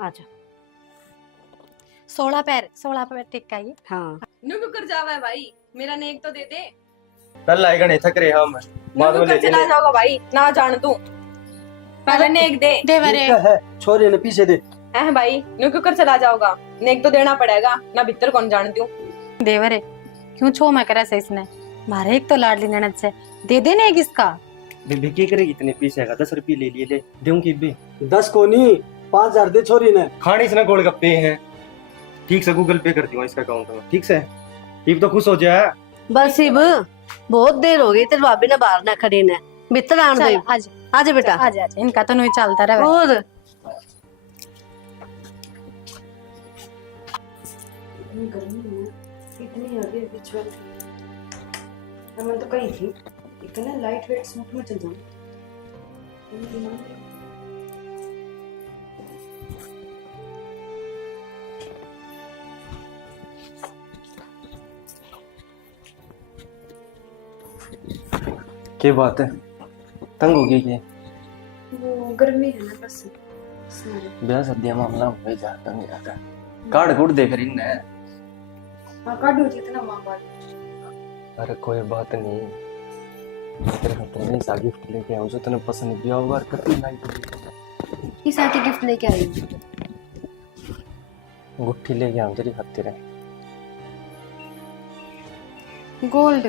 आजा। 16 पैर टिक का ये। हाँ न्यू क्यों कर जावा है भाई, मेरा नेक तो दे दे। कल आएगा नहीं थक रहे हम बाद न्यू में कर लेते चला जाओगा भाई, ना जान तू पहले नेक दे। देवरे है छोरी ने पीछे दे। ऐ भाई न्यू क्यों कर चला जाओगा, नेक तो देना पड़ेगा ना, भीतर कौन जानती हूँ। देवरे क्यों छो मैं करे से इसने मारे एक तो लाडली ननद से दे देने एक इसका। बीबी क्या करेगी इतने पीछे का 10 रुपये ले लिए ले दूं की भी 10 को नहीं 5,000 दे छोरी ने। खाने इसने गोलगप्पे हैं ठीक से गूगल पे कर दियो इसका अकाउंट में ठीक से इब तो खुश हो जाए। बस इब बहुत देर हो गई तेरे भाभी ने बाहर ना खड़ी ने भीतर आन दे। आज आजा बेटा आज आज इनका तो नहीं चलता रहा। और इतनी आगे रिचुअल मैं तो कही थी इतना लाइट वेट सूट में चल जाऊं। क्या बात है तंग हो गई क्या वो गर्मी है ना बस इसलिए। ब्याह सद्या मामला हो जाता नहीं आता कार्ड कूड देख रही ने। हाँ काट दो जितना मां बात। अरे कोई बात नहीं तेरे खातिर नहीं सा गिफ्ट लेके आऊं जो तने पसंद भी होगा कितनी लाइट इस आके गिफ्ट लेके आई गुट्ठी लेके आऊं तेरी खातिर। गोल्ड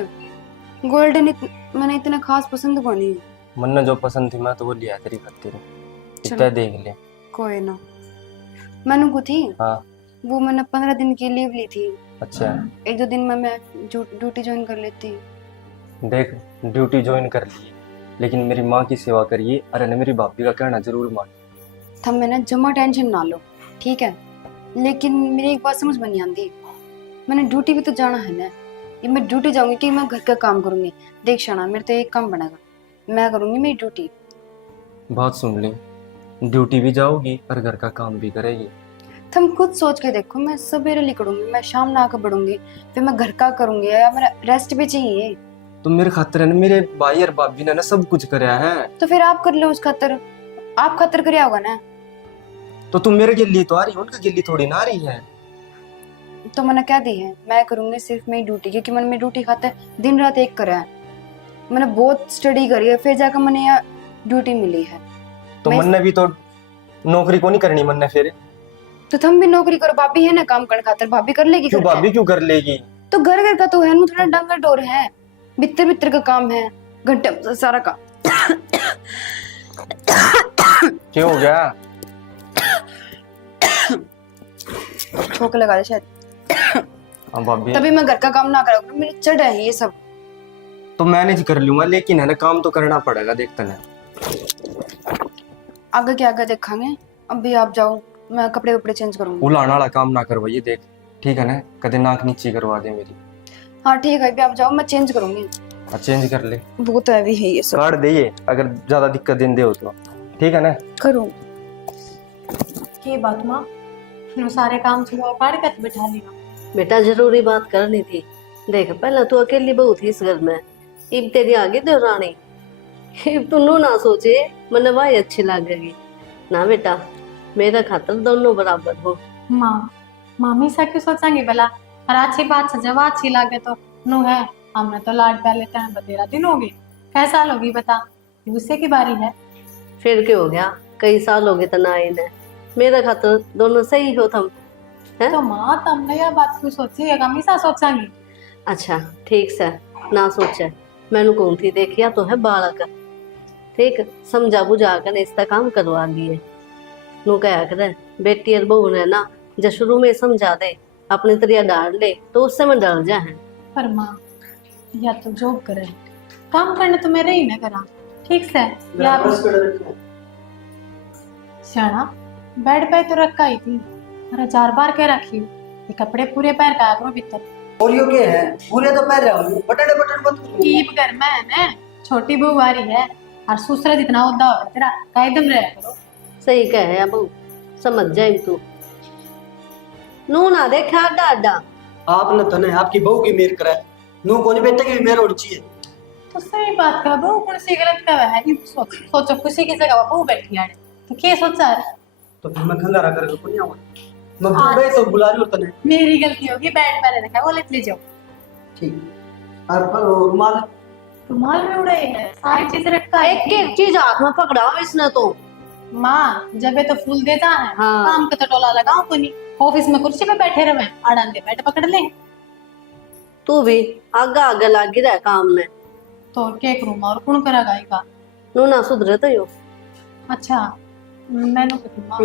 गोल्डन मैंने इतना खास पसंद को नहीं। मन ने जो पसंद थी मैं तो वो लिया तेरी खातिर चलो। इतना देख ले। कोई ना मैंने को थी हाँ वो मैंने 15 दिन की लीव ली थी। अच्छा 1-2 दिन में मैं ड्यूटी ज्वाइन कर लेती। देख ड्यूटी ज्वाइन कर ली लेकिन मेरी माँ की सेवा करिए। अरे न मेरी भाभी का कहना जरूर मान। थम मैंने जमा टेंशन ना लो ठीक है, लेकिन मेरी एक बात समझ में नहीं आती। मैंने ड्यूटी भी तो जाना है ना, ये मैं ड्यूटी जाऊंगी कि मैं घर का काम करूंगी। देख शाना मेरे तो एक काम बनेगा, मैं करूंगी मेरी ड्यूटी। बात सुन ली ड्यूटी भी जाओगी और घर का काम भी करेगी। तुम खुद सोच के देखो, मैं सवेरे निकलूंगी, मैं शाम ना आकर बढ़ूंगी, फिर मैं घर का करूंगी या मेरा रेस्ट भी चाहिए। तो मेरे खातिर न मेरे भाई और भाभी ने ना सब कुछ कराया है। तो फिर आप कर लो उस खातर, आप खातर कर होगा ना। तो तुम मेरे के लिए तो आ रही हो, उनके के लिए थोड़ी ना आ रही है। तो मैंने क्या दी है, मैं करूंगी सिर्फ मेरी ड्यूटी, क्योंकि मैंने मेरी ड्यूटी खाते दिन रात एक करा है। मैंने बहुत स्टडी करी है फिर जाकर मैंने यहाँ ड्यूटी मिली है। तो मन ने भी तो नौकरी को नहीं करनी मन ने फिर। तो तुम भी नौकरी करो, भाभी है ना काम करने खातर, भाभी कर लेगी। क्यों भाभी क्यों कर लेगी। तो घर घर का तो है, थोड़ा डंगर डोर है, बितर बितर का काम है, घंटे सारा काम। क्यों हो गया छोक लगा दे शायद। हाँ भाभी तभी मैं घर का काम ना करा, मेरी चढ़ है ये सब। तो मैनेज कर लूंगा लेकिन है ना काम तो करना पड़ेगा। देखते ना आगे के आगे देखेंगे, अभी आप जाओ, मैं कपड़े वपड़े चेंज करूंगी। उलाना वाला काम ना करवाइए देख ठीक है ना, कदे नाक नीची करवा दे मेरी। हाँ ठीक है, अभी आप जाओ, मैं चेंज करूंगी। चेंज कर ले बहुत हैवी है ये सब। कार्ड दे अगर ज्यादा दिक्कत दिन दे हो तो ठीक है ना। करूँ ये बात माँ सारे काम छुड़वा पाड़ कर बैठा लिया। बेटा जरूरी बात करनी थी। देख पहले तू अकेली बहू थी इस घर में, इब तेरी आगे दो रानी, इब तू नू ना सोचे मन भाई अच्छी लगेगी ना। बेटा मेरा खातर दोनों बराबर हो। माँ मामी सा क्यों सोचेंगे भला, और अच्छी बात से जब अच्छी लगे तो नु है। हमने तो लाड प्यार लेते हैं 13 दिन हो गए, कैसा साल होगी बता, गुस्से की बारी है। फिर क्या हो गया, कई साल हो गए तो ना ही ने मेरा खातर दोनों सही हो तुम है। तो माँ तुमने यह बात क्यों सोची है, हमेशा सोचेंगे। अच्छा ठीक से ना सोचे, मैनू कौन थी देखिया तो है बालक ठीक समझा बुझा कर इसका काम करवा दिए। नू कहा करे बेटी और बहू ने ना जब शुरू में समझा दे अपनी तरिया डाल ले तो उससे मैं डर जा है। पर माँ या तो जॉब करे, काम करने तो मेरे ही ना करा ठीक से। या शाना बेड पे तो रखा ही थी, और 4 बार कह रखी ये कपड़े पूरे पैर का करो भीतर। और यो के है पूरे तो पैर रहा हूं, बटन बटन मत करो। कीप घर में है ना, छोटी बहू आ रही है और ससुर जितना होता होगा तेरा कायदम रहा करो। सही कहे बहू, समझ जाए तू नू ना देखा अड्डा अड्डा। आपने तो नहीं आपकी बहू की मेर करा, नू कोनी बेटे की भी मेर होनी चाहिए। तो सही बात का बहू कौन सी गलत का है, सोचो खुशी की जगह बहू बैठी है तो क्या सोचा है। तो फिर मैं खंगारा करके को नहीं आऊंगा। मैं बुढ़े तो बुला रही हूँ तने। मेरी गलती होगी, बैठ पहले रखा है, वो ले जाओ। ठीक। और पर रुमाल रुमाल में उड़े हैं, सारी चीज रखा है। एक एक चीज हाथ में पकड़ा हो इसने तो। माँ जब ये तो फूल देता है, हाँ। काम का तो टोला लगाओ को नहीं, ऑफिस में कुर्सी पे बैठे रहे, अड़ान दे बैठ पकड़ ले। तू भी आगे आगे लागी रह काम में। तो क्या करूँ और कौन करेगा इसका? नू ना सुधरे तो यो। अच्छा मैंने तो माँ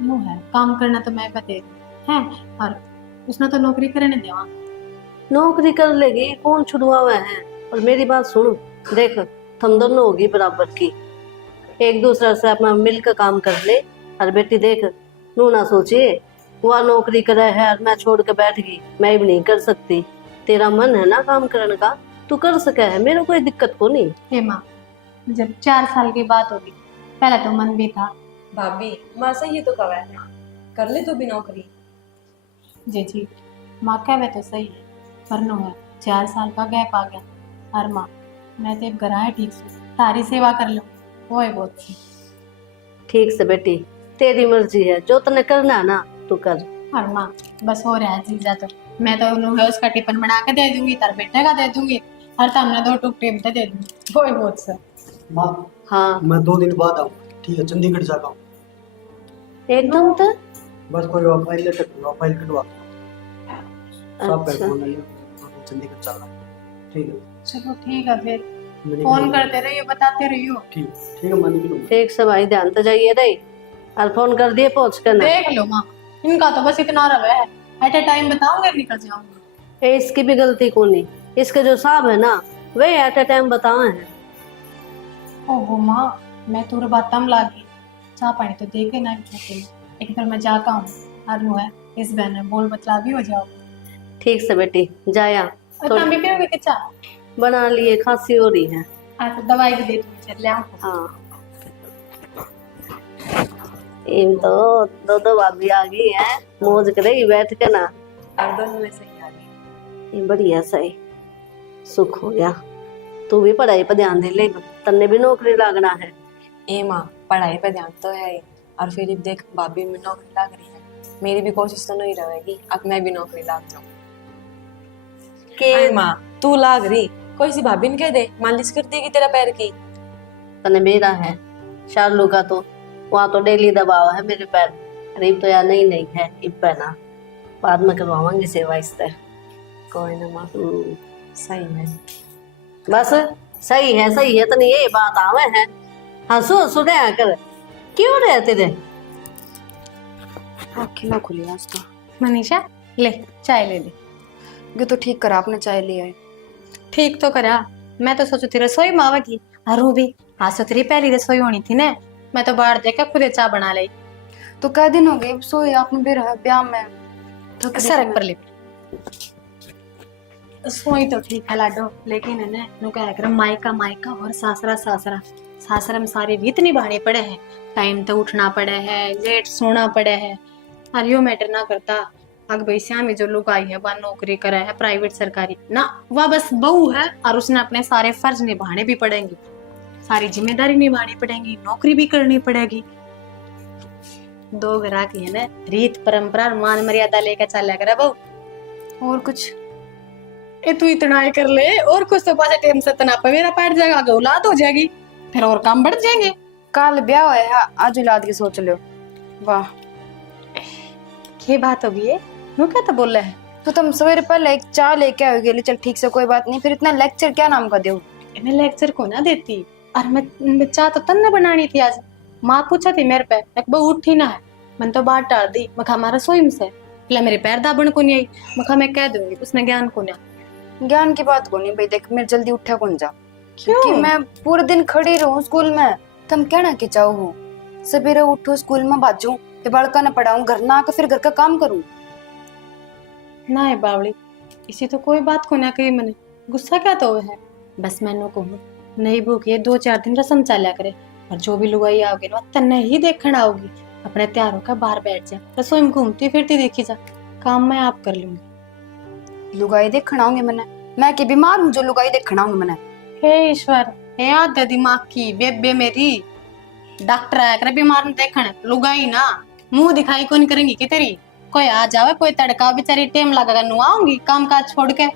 नो है काम करना तो मैं बते है, और उसने तो नौकरी करने देवा। नौकरी कर लेगी, कौन छुड़वा हुआ है। और मेरी बात सुन, देख हम दोनों होगी बराबर की, एक दूसरे से अपना मिलकर काम कर ले। और बेटी देख, नू ना सोचिए वह नौकरी करे है और मैं छोड़ के बैठ गई, मैं भी नहीं कर सकती। तेरा मन है ना काम करने का, तू कर सके है, मेरे कोई दिक्कत को नहीं। हे माँ जब 4 साल की बात होगी, पहले तो मन भी था। भाभी माँ से ये तो कवा है, कर ले तू भी नौकरी। जी माँ कहे तो सही है, पर नो है 4 साल का गैप आ गया। और माँ मैं तो घर आए ठीक से तारी सेवा कर लो, वो है बहुत सी। ठीक से बेटी, तेरी मर्जी है, जो तने करना है ना तू कर। और माँ बस हो रहा है जीजा, तो मैं तो उन्होंने उसका टिफिन बना के दे दूंगी, तार बेटे का दे दूंगी, और तामने 2 टुकड़े भी दे दूंगी, वो है बहुत सा। माँ हाँ मैं 2 दिन बाद आऊँ, ठीक है? चंडीगढ़ जाता हूँ। एकदम तो। बस कोई फाइल लेटर दूंगा, फाइल कटवा सब अच्छा फोन नहीं चंडीगढ़ चल रहा है, ठीक है? चलो ठीक है, फिर मैंने फोन कहा, करते रहिए, बताते रहिए। ठीक है मान भी लूंगा। ठीक से भाई, ध्यान तो जाइए रे। और फोन कर दिए पहुंच कर ना। देख लो माँ, इनका तो बस इतना रवा है, एट ए टाइम बताऊंगे निकल जाऊंगी। ए, इसकी भी गलती को नहीं, इसके जो साहब है ना वे एट ए टाइम बताए हैं। ओहो माँ मैं तुर बातम लागी, चाह पानी तो देखे ना छोटे, एक बार मैं जाका हूँ, और वो है इस बहन बोल बतला भी हो जाओ। ठीक से बेटी जाया। और तुम भी पियोगे कि चाह? बना लिए, खांसी हो रही है। अच्छा दवाई भी दे दूंगी, चल ले आओ। हाँ इन तो दो भाभी आ गई है, मौज करेगी बैठ के ना। और दोनों में सही आ गई। ये बढ़िया सही, सुख हो गया। तू भी पढ़ाई पर ध्यान दे ले, तन्ने भी नौकरी लागना है। ए माँ पढ़ाई पे ध्यान तो है ही, और फिर देख भाभी में नौकरी लग रही है, मेरी भी कोशिश तो नहीं रहेगी अब मैं भी नौकरी लाग जाऊँ। के माँ तू लाग रही, कोई सी भाभी ने कह दे मालिश कर देगी तेरा पैर की। तने मेरा है, शार्लू का तो वहाँ तो डेली दबाव है मेरे पैर। करीब तो यार नहीं है इब पहना, बाद में करवावांगे सेवा इससे। कोई ना माँ सही है। बस सही है तो नहीं, ये बात आवे है। हंसू हंसू रहा कर, क्यों रहे तेरे? आँखें ना खुली आज तो। मनीषा ले चाय ले ले। ये तो ठीक करा आपने, चाय लिया है। ठीक तो करा, मैं तो सोचू थी रसोई माँ की, अरू भी आज तो तेरी पहली रसोई होनी थी ना, मैं तो बाहर देकर खुद चाय बना ली। तो कै दिन हो गए सोई आपने भी रहा ब्याह में, थक गई सरक मैं। पर ले। सोई तो ठीक है लाडो, लेकिन है ना नु कह कर मायका मायका और सासरा सासरा, सासरा में सारी रीत निभाने पड़े हैं, टाइम तो उठना पड़े है, लेट सोना पड़े है। और यो मैटर ना करता, अग भाई श्यामी जो लोग आई है वह नौकरी करे है प्राइवेट सरकारी ना, वह बस बहू है और उसने अपने सारे फर्ज निभाने भी पड़ेंगे, सारी जिम्मेदारी निभानी पड़ेगी, नौकरी भी करनी पड़ेगी। 2 ग्राहक है ना, रीत परंपरा और मान मर्यादा लेकर चल करे बहू। और कुछ ए तू इतना ही कर ले, और कुछ तो पास टाइम से तना पे मेरा पैर जाएगा, आगे औलाद हो जाएगी, फिर और काम बढ़ जाएंगे। कल ब्याह है, आज औलाद की सोच लो। वाह ये बात होगी है, नु क्या तो बोल रहे हैं। तो तुम सवेरे पहले एक चाय लेके आओगे, चल ठीक से कोई बात नहीं, फिर इतना लेक्चर क्या नाम का दो? मैं लेक्चर को ना देती, और मैं चाह तो तन्ने बनानी थी आज। माँ पूछा थी मेरे पे, एक बहु उठी ना है, मैंने तो बात टाल दी, मैं हमारा सोई में से पहले मेरे पैर दाबन को नहीं आई, मैं कह दूंगी उसने ज्ञान को नहीं। ज्ञान की बात को नहीं भाई, देख मेरे जल्दी उठा कौन जा, क्यों? कि मैं पूरे दिन खड़ी रहूं स्कूल में, तुम कहना कि चाहो हो सवेरे उठो स्कूल में बाजू, फिर बड़का न पढ़ाऊं, घर ना आकर फिर घर का काम करूं। ना है बावली, इसी तो कोई बात को ना कही मैंने, गुस्सा क्या तो है, बस मैंने कहूँ नहीं भूख ये 2-4 दिन रसम चाल्या करे, और जो भी लुगाई आओगे ना तन्ने ही देखना आओगी, अपने त्यारों का बाहर बैठ जा, रसोई में घूमती फिरती देखी जा, काम मैं आप कर लूंगी। लुगाई देखना होंगे मैंने, मैं कि बीमार हूँ जो लुगाई देखना होंगे मैंने। हे ईश्वर, हे आधा दिमाग की बेबे मेरी, डॉक्टर आया करे बीमार ने देखने लुगाई ना मुंह दिखाई कौन करेंगी कि तेरी कोई आ जावे कोई तड़का बेचारी टाइम लगाकर नु आऊंगी काम काज छोड़ के।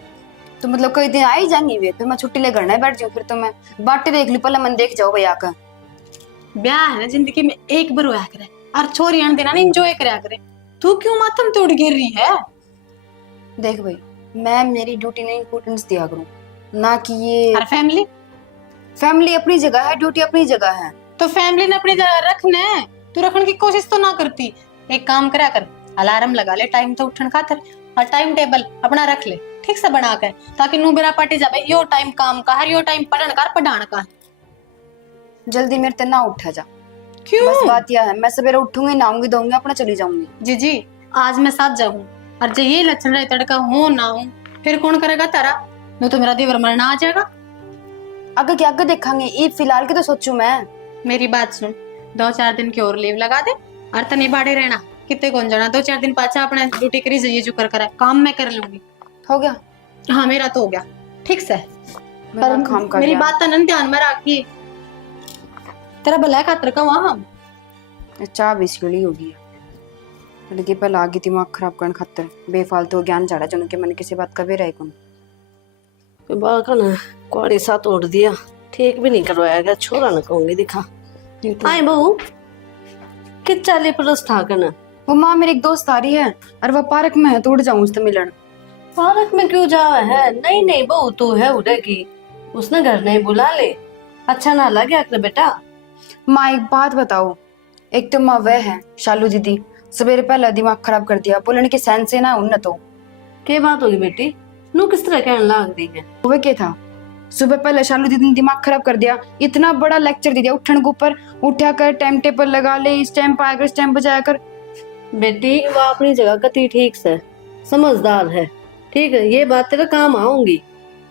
तो मतलब कई दिन आ ही जाएंगी वे, फिर मैं छुट्टी ले घर ना बैठ जाऊँ, फिर तो मैं बाटे देख लूँ, पहले मन देख जाओ भाई आकर। ब्याह है ना जिंदगी में एक बार होया करे और छोरी आने देना एंजॉय करया करे। तू क्यों मातम तोड़ गिर रही है? देख भाई, मैं मेरी ड्यूटी ने इम्पोर्टेंस दिया करूँ, ना कि ये और फैमिली फैमिली अपनी जगह है, ड्यूटी अपनी जगह है। तो फैमिली ने अपनी जगह रखने, तू रखने की कोशिश तो ना करती। एक काम करा कर, अलार्म लगा ले टाइम तो उठन खातर, और टाइम टेबल अपना रख ले ठीक से बना कर, ताकि नू बेरा पार्टी जावे यो टाइम काम का है, यो टाइम पढ़न का पढ़ान का। जल्दी मेरे ते ना उठा जा, क्यों? बस बात यह है, मैं सवेरे उठूंगी, नहाऊंगी, धोऊंगी, अपना चली जाऊंगी। जी जी आज मैं साथ जाऊं, और जो ये लक्षण रहे तड़का हो ना हो फिर कौन करेगा तारा? नो तो मेरा देवर मरना आ जाएगा। आगे क्या आगे देखेंगे, ईद फिलहाल की तो सोचू मैं। मेरी बात सुन, 2-4 दिन की और लीव लगा दे और तनी बाड़े रहना, कितने कौन जाना, 2-4 दिन पाछा अपने ड्यूटी करी जाइए जो कर है, काम मैं कर लूंगी। हो गया हाँ मेरा तो हो गया ठीक से, मेरा काम कर मेरी गया। बात तन ध्यान में रखिए। तेरा भला खातर का वहां चाह भी सीढ़ी होगी, लड़की पहले आगे दिमाग खराब करने खातर बेफालतू ज्ञान झाड़ा जो उनके मन किसी बात का भी रहे कौन। बाल का ना कुआड़ी सा तोड़ दिया, ठीक भी नहीं करवाया गया, छोरा न कहूंगी दिखा। आए बहू कित चाले परस था कना। वो माँ मेरी एक दोस्त आ रही है और वह पार्क में है, तो उड़ जाऊं उससे मिलन। पार्क में क्यों जावा है? नहीं नहीं बहू तू है उड़े की, उसने घर नहीं बुला ले, अच्छा ना लगे कर बेटा। माँ एक बात बताओ, एक तो माँ वह है शालू दीदी, सवेरे पहले दिमाग खराब कर दिया, बोलने के सैन से ना उन तो क्या बात होगी बेटी? नू किस तरह कहने लग दी है? वह क्या था, सुबह पहले शालू दीदी ने दिमाग खराब कर दिया, इतना बड़ा लेक्चर दे दिया, उठने के ऊपर उठा कर टाइम टेबल लगा ले, इस टाइम पर आकर इस टाइम पर जाया कर। बेटी वो अपनी जगह कती ठीक से समझदार है, ठीक है, ये बात तेरे काम आऊंगी।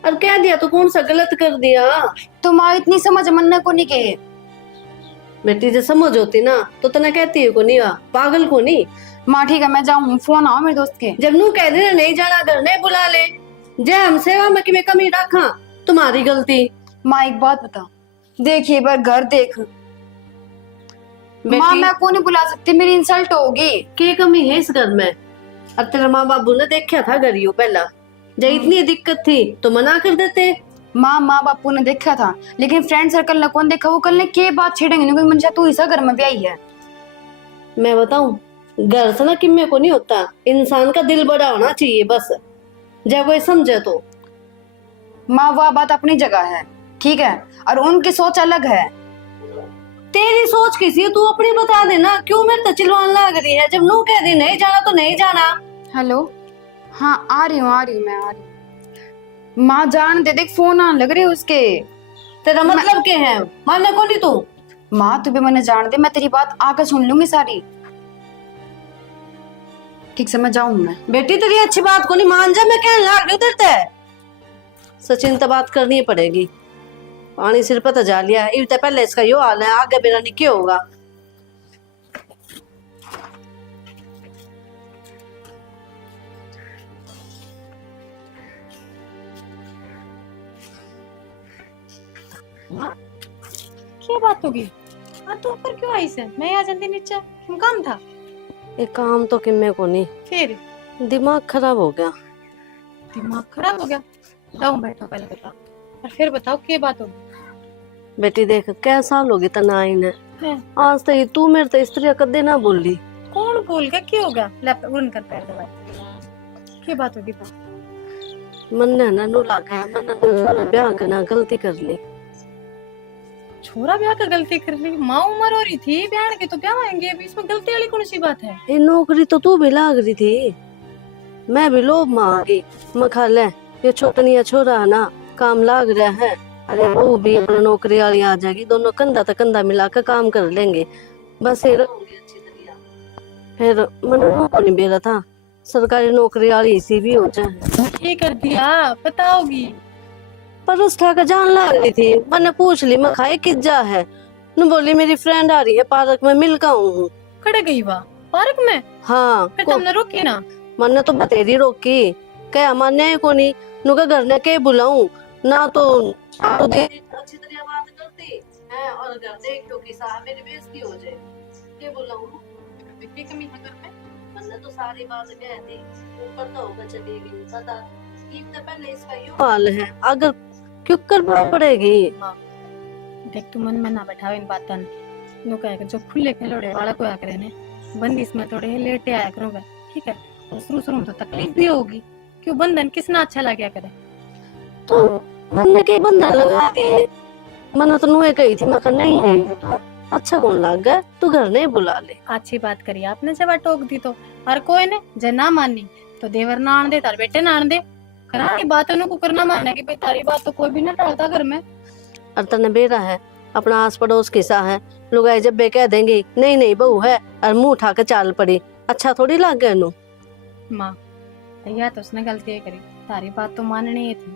अब कह दिया तो कौन सा गलत कर दिया? तो माँ इतनी समझ मन को नहीं कहे। बेटी जो समझ होती ना तो तना कहती है को नहीं, पागल को नहीं। माँ ठीक है मैं जाऊँ, फोन आओ मेरे दोस्त के। जब नू कह दे नहीं जाना घर नहीं बुला ले, जे हम सेवा में कि मैं कमी रखा, तुम्हारी गलती। माँ एक बात बता, देखिए बार घर देख। माँ मैं को नहीं बुला सकती, मेरी इंसल्ट होगी। क्या कमी है इस घर में? अब तेरे माँ बाबू ने देखा था गरियो पहला, जब इतनी दिक्कत थी तो मना कर देते। माँ बापू ने देखा था, लेकिन फ्रेंड सर्कल ने कौन देखा, वो कल ने के बात छेड़ेंगे नहीं, मंशा तू इसा घर में भी आई है। मैं बताऊं, घर से ना किम्मे को नहीं होता, इंसान का दिल बड़ा होना चाहिए बस, जब वो समझे तो। माँ वह बात अपनी जगह है ठीक है, और उनकी सोच अलग है। तेरी सोच किसी है, तू अपनी बता देना, क्यों मेरे तो चिल्लाने लग रही है? जब नू कह दी नहीं जाना तो नहीं जाना। हेलो हाँ आ रही हूँ मैं आ रही हूँ। माँ जान दे, देख फोन आने लग रहे उसके। तेरा मतलब क्या है? मानने को नहीं तू? माँ तू भी मैंने जान दे, मैं तेरी बात आकर सुन लूंगी सारी। ठीक से मैं जाऊँ मैं। बेटी तेरी अच्छी बात को नहीं मान जा, मैं कहने लग रही उधर ते सचिन तो बात करनी पड़ेगी। पानी सिर पर तो जा लिया, इतना पहले इसका यो हाल है, आगे मेरा नहीं क्या होगा। क्या बात होगी? हाँ तू ऊपर क्यों आई से? मैं आ जाती नीचे, क्यों काम था? एक काम तो किम्मे को नहीं, फिर दिमाग खराब हो गया। दिमाग खराब हो गया? जाओ बैठो पहले बताओ, और फिर बताओ क्या बात होगी। बेटी देख क्या साल होगी तना आई ने, है। आज तक तू मेरे तो स्त्री कदे ना बोली। कौन बोल गया? क्या हो गया? लैपटॉप उड़ कर पैर दबाए, क्या बात होगी? मन ने ना नु लगा, मन ब्याह करना गलती कर ली। छोरा ब्याह का गलती कर ली? माँ उम्र हो रही थी ब्याह के, तो ब्याह आएंगे अभी, इसमें गलती वाली कौन सी बात है? ये नौकरी तो तू भी लाग रही थी, मैं भी लोभ मां गई। मैं खा ले ये छोटनिया छोरा है ना, काम लाग रहा है, अरे वो भी अपना नौकरी वाली आ जाएगी, दोनों कंधा तक कंधा मिलाकर काम कर लेंगे, बस ये रहूंगी अच्छी तरह। फिर मन को नहीं बेरा था सरकारी नौकरी वाली इसी भी हो जाए। ये कर दिया बताओगी? पर उस खा कर जान लग रही थी, मैंने पूछ ली मैं खाए किस जा है, न बोली मेरी फ्रेंड आ रही है पार्क में, मिल का हूँ। खड़े गई वाह पार्क में? हाँ फिर तुमने रोकी ना? मैंने तो बतेरी रोकी, क्या मान्य को नहीं, नुका घर ने के बुलाऊं ना, तो अच्छी तरह बात करती है और घर देख तो किसा मेरी बेइज्जती हो जाए। क्या बोलाऊं? कितनी कमी है घर पे? मैंने तो सारी बात कह दी, ऊपर तो होगा चलेगी पता। ईद से पहले इसका यो हाल है, अगर क्यों करना पड़ेगी। देख तू मन में ना बैठाओ इन बातों ने। नो कह के जो खुले खिलौड़े वाला को आकर ने बंदिश में थोड़े लेटे आया करूंगा, ठीक है? और शुरू में तो तकलीफ भी होगी, क्यों बंधन किसना अच्छा लगे करे। तो मैंने के बंदा लगा के मैंने तो नुए कही थी, मैं नहीं है अच्छा कौन लग गया, तू घर नहीं बुला ले। अच्छी बात करी आपने, जब टोक दी तो हर कोई ने जे ना मानी तो देवर ना आन दे, तार बेटे ना आन दे। करानी बातों को करना मानना कि भाई तारी बात तो कोई भी ना टालता घर में। और तने बेरा है, अपना आस पड़ोस किसा है, लोग आए जब बे कह देंगे नहीं नहीं बहू है और मुंह उठा के चाल पड़ी, अच्छा थोड़ी लग गया नु। माँ या तो उसने गलती करी, तारी बात तो माननी ही थी।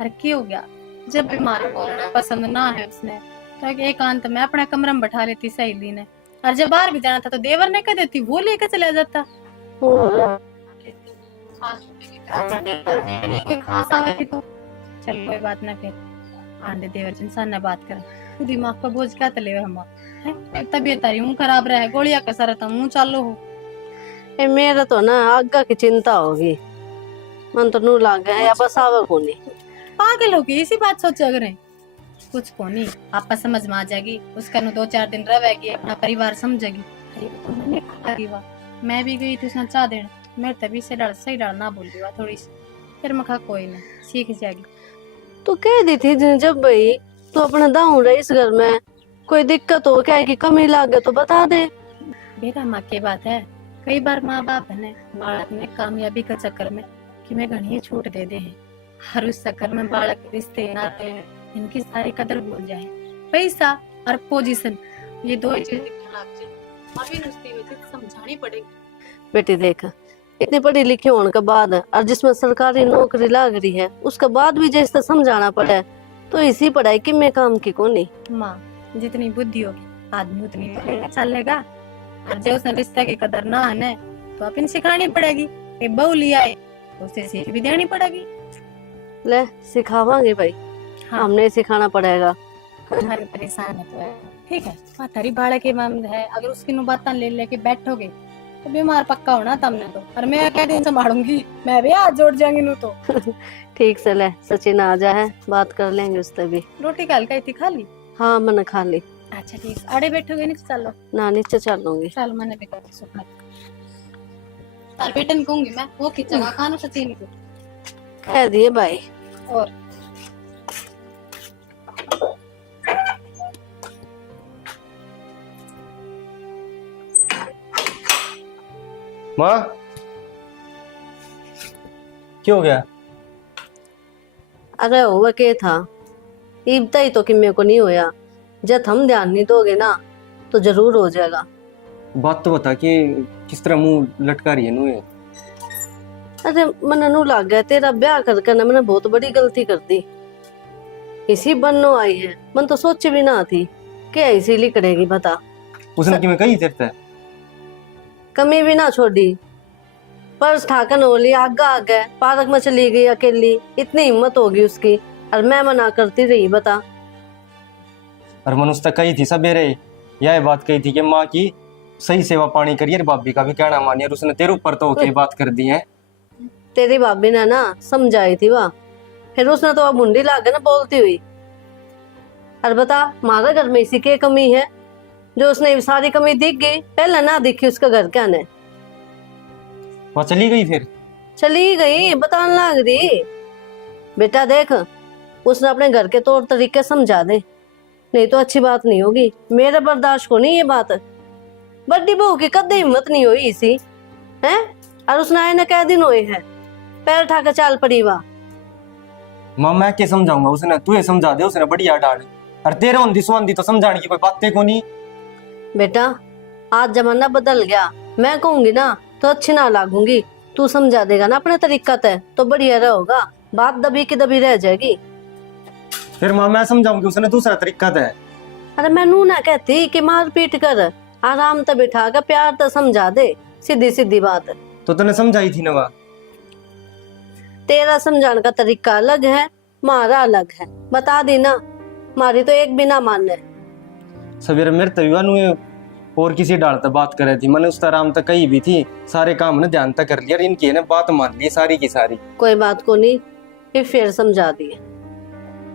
और क्या हो गया, जब बीमार बोलना पसंद ना है उसने तो एकांत में अपने कमरे में बैठा लेती सहेली ने, और जब बाहर भी जाना था तो देवर ने कह देती वो लेकर चला जाता। चल कोई बात ना, फिर आंधे देवर इंसान ने बात कर तू दिमाग पर बोझ क्या तले हम है। तबीयत तारी मुंह खराब रहा है, गोलियां कैसा रहता मुंह चालू हो। ए मेरा तो ना आगा की चिंता होगी, मन तो नू लग गया या बस आवा को नहीं। पागल होगी इसी बात सोचा करें, कुछ को नहीं आपा समझ में आ जाएगी। उसका नु 2-4 दिन रहेगी, अपना परिवार समझेगी। मैं भी गई थी उसने चाह देना, मेरे तभी से डर सही डर ना बोल दिया थोड़ी सी, फिर मैं कहा कोई ना सीख जाएगी। तो कह दी थी जब भाई तू अपना दाऊ रहे इस घर में, कोई दिक्कत हो क्या की कमी लागे तो बता दे। बेटा माँ की बात है, कई बार माँ बाप है बालक में कामयाबी के चक्कर में कि मैं घनी छूट दे दे हैं, हर उस चक्कर में बालक रिश्ते नाते इनकी सारी कदर भूल जाए। पैसा और पोजीशन ये दो चीजें समझानी पड़ेगी। बेटी देख, इतनी पढ़ी लिखी होने के बाद और जिसमें सरकारी नौकरी लग रही है उसके बाद भी जैसे समझाना पड़े तो इसी पढ़ाई की मैं काम की को नहीं। माँ जितनी बुद्धि होगी आदमी उतनी तो चलेगा, और जो उसने रिश्ते की कदर ना है तो अपन सिखानी पड़ेगी। बहू लिया है तो उसे सीख भी देनी पड़ेगी। ले सिखावांगे भाई, हाँ। हमने सिखाना पड़ेगा। हर परेशान है तो है, ठीक है। थारी बाड़ा के मामले है, अगर उसकी बातें ले लेके बैठोगे तो बीमार पक्का होना तुमने तो, और मैं क्या दिन संभालूंगी, मैं भी हाथ जोड़ जाऊंगी नू तो। ठीक से ले, सचिन आ जाए बात कर लेंगे उससे भी। रोटी कल का थी खा ली? हाँ मैंने खा ली। अच्छा ठीक, अड़े बैठोगे नहीं चलो ना नीचे चलूंगी। चलो मैंने भी करके सुखा तार बेटन कहूंगी मैं वो खिंचा खाना सचिन को कह दिए भाई। और माँ क्या हो गया? अरे हुआ के था इबता ही तो कि मेरे को नहीं होया, जब हम ध्यान नहीं दोगे ना तो जरूर हो जाएगा। बात तो बता कि किस तरह मुंह लटका रही है नू ये? अरे मन नू लग गया तेरा ब्याह करके ना मैंने बहुत बड़ी गलती कर दी। इसी बननो आई है, मन तो सोची भी ना थी क्या इसीलिए करेगी बता। उसने कि मैं कही तेरे कमी भी ना छोड़ी, पर्स ठाकन हो लिया आगा आ गए, पार्क में चली गई अकेली, इतनी हिम्मत होगी उसकी और मैं मना करती रही बता। और मन उस तक कही थी सवेरे यह बात कही थी कि माँ की सही सेवा पानी करिए और भाभी का भी कहना मानिए, और उसने तेरे ऊपर तो होके बात कर दी है। तेरी भाभी ने ना समझाई थी वह, फिर उसने तो अब मुंडी लागे ना बोलती हुई। और बता हमारे घर में इसी की कमी है जो उसने सारी कमी दिख गई, पहले ना दिखी उसका घर क्या ने। वह चली गई फिर? चली गई बताने लग रही। बेटा देख उसने अपने घर के तौर तरीके समझा दे, नहीं तो अच्छी बात नहीं होगी। मेरे बर्दाश्त को नहीं ये बात, बड़ी बहू की कदे हिम्मत नहीं हुई इसी है। और उसने आए ना कै दिन हुए हैं, पैर उठा के चाल पड़ी वाह। माँ मैं क्या समझाऊंगा, उसने तू ये समझा दे, उसने बढ़िया डाल। और तेरे होंदी सुहांदी तो समझाने की कोई बातें को नहीं। बेटा आज जमाना बदल गया, मैं कहूंगी ना तो अच्छी ना लागूंगी, तू समझा देगा ना अपने तरीका ते तो बढ़िया रहेगा, बात दबी की दबी रह जाएगी। फिर माँ मैं समझाऊंगी, उसने दूसरा तरीका दे। अरे मैं नू ना कहती कि मार पीट कर, आराम से बिठा कर प्यार तो समझा दे, सीधी सीधी बात। तो तूने समझाई थी ना वह? तेरा समझाने का तरीका अलग है, मारा अलग है, बता दी ना। मारी तो एक भी ना मान ले, सवेरे मेरे तयुआ नु और किसी डाल तक बात करे थी, मैंने उस आराम तक कही भी थी, सारे काम ने ध्यान तक कर लिया, इनकी ने बात मान ली सारी की सारी। कोई बात को नहीं, फिर समझा दिए,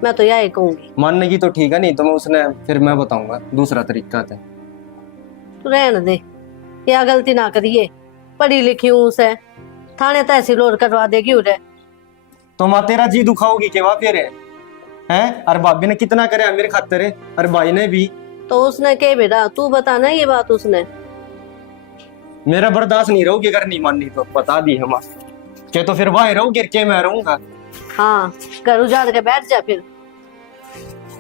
मैं तो यही कहूंगी। मानने की तो ठीक है, नहीं तो मैं उसने फिर मैं बताऊंगा दूसरा तरीका था। तो रहने दे, या गलती ना करिए, पढ़ी लिखी हूँ उसे थाने तहसील और करवा देगी उरे। तो माँ तेरा जी दुखाओगी के वहां फिर हैं? अरे भाभी ने कितना करे मेरे खातिर, अरे भाई ने भी। तो उसने कह बेटा, तू बताना ये बात उसने। मेरा बर्दाश्त नहीं रहोगी अगर नहीं माननी तो बता दी हम के, तो फिर वहां रहोगे के मैं रहूंगा। हाँ, घर उजाड़ के बैठ जा फिर।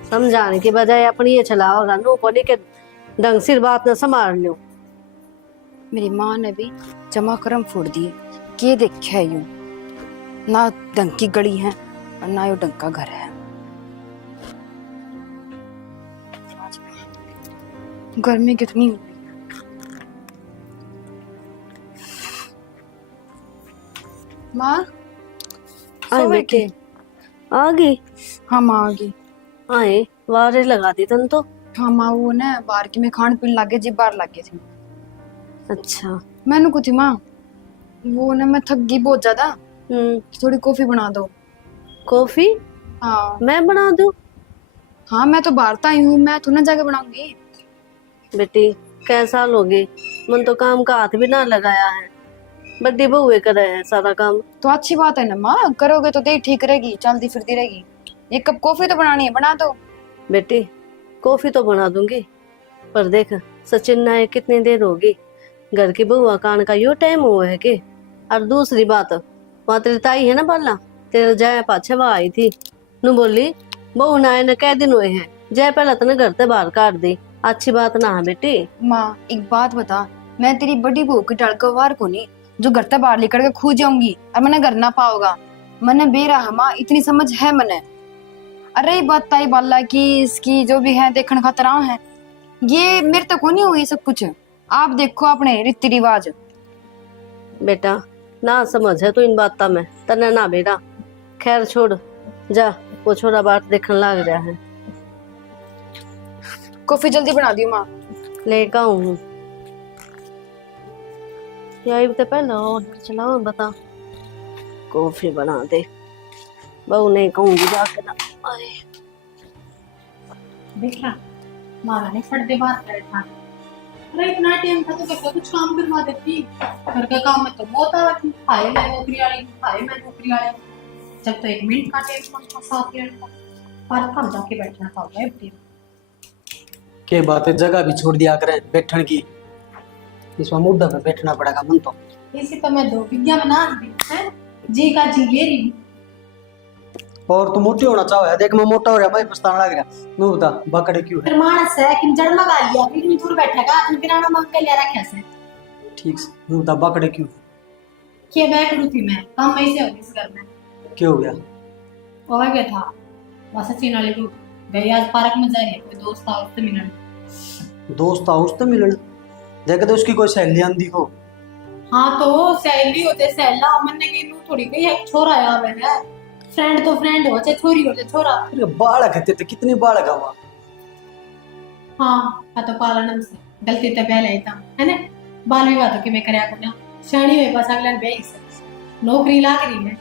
समझाने की बजाय अपनी ये चलाओगा, नो को के ढंग से बात न संभाल लो। मेरी माँ ने भी जमा करम फोड़ दिए के देखा है यूं, ना ढंग की गली है और ना यो ढंग का घर है। गर्मी कितनी हो रही माँ। आए सो बेटे, बैठे? आ गई। हाँ माँ आ गई। आए वारे लगा दी तन तो। हाँ माँ वो ना बाहर की में खान पीन लागे जी बाहर लागे थी। अच्छा। मैंने कुछ माँ वो ना मैं थक गई बहुत ज्यादा, थोड़ी कॉफी बना दो। कॉफी हाँ मैं बना दूं? हाँ मैं तो बाहर तो आई हूँ, मैं थोड़ा जाके बनाऊंगी। बेटी कैसा लोगे, मन तो काम का हाथ भी ना लगाया है, बड्डी बहुए कर रहे हैं सारा काम। तो अच्छी बात है ना माँ, करोगे तो देह ठीक रहेगी, चलती फिरती रहेगी। एक कप कॉफी तो बनानी है, बना दो। बेटी कॉफी तो बना दूंगी, पर देख सचिन ना कितनी देर होगी, घर की बहुआ कान का यो टाइम हुआ है कि। और दूसरी बात, वहाँ तेरी ताई है ना बाला, तेरे जय पाछे वह आई थी, नु बोली बहू ना ने कह दिन हुए हैं, जय पहले तो घर से बाहर काट दी, अच्छी बात ना है बेटी। माँ एक बात बता, मैं तेरी बड़ी बहू की डड़कवार को नहीं जो घर से बाहर लेकर के खो जाऊंगी और मैंने घर ना पाओगा। मैंने बेरा है माँ, इतनी समझ है मैंने। अरे बात ताई बाला की इसकी जो भी है देखने खातर है, ये मेरे तक को नहीं हुई सब कुछ। आप देखो अपने रीति रिवाज। बेटा ना समझ है तो इन बात में तने ना बेटा, खैर छोड़, जा वो छोरा बाट देखने लग रहा है। कॉफी जल्दी बना दियो माँ। लेकर आऊँ यही तो पहले ऑर्डर चलाओ, बता कॉफी बना दे, बहू नहीं कहूंगी जाकर ना। अरे देखा मारा ने फट दे बात करे था। अरे इतना टाइम था तो क्या कुछ काम करवा देती, घर का काम में तो बहुत आवत खाए मैं नौकरी वाली, खाए मैं नौकरी वाली, जब तो 1 मिनट का टाइम था 7 मिनट का, पर कम जाके बैठना पड़ता है बेटी। के बात है, जगह भी छोड़ दिया करें बैठने की, इसमें मुद्दा पे बैठना पड़ेगा मन तो। इसी तो मैं 2 पिज्जा बना दी है, जी का जी ले रही हूँ। और तू मोटी होना चाहो है, देख मैं मोटा हो रहा भाई, पछताना लग रहा। नु बता बकड़े क्यों है? फिर मानस है कि जड़ लगा लिया, फिर इतनी दूर बैठेगा, तुम किराना मांग के ले रखा से। ठीक से नु बता बकड़े क्यों है? क्या बैठ रही थी मैं, काम में से हो इस घर में। क्या हो गया? वो गया था बस सचिन वाले को गई, आज पार्क में जा रही है, कोई दोस्त था उससे मिलने। दोस्त आओ उससे मिलने, देख तो उसकी कोई सहेली आंदी हो। हाँ तो सहेली होते सहेला मैंने की नू थोड़ी कही एक छोरा आया मैंने, फ्रेंड तो फ्रेंड हो चाहे छोरी हो चाहे छोरा। अरे बालक है तेरे, कितने बालक हुआ। हाँ तो पालन से गलती तो पहले ही था है ना, बाल विवाह तो कि मैं करया को ना शानी में पास अगला बेइस नौकरी लाग रही है,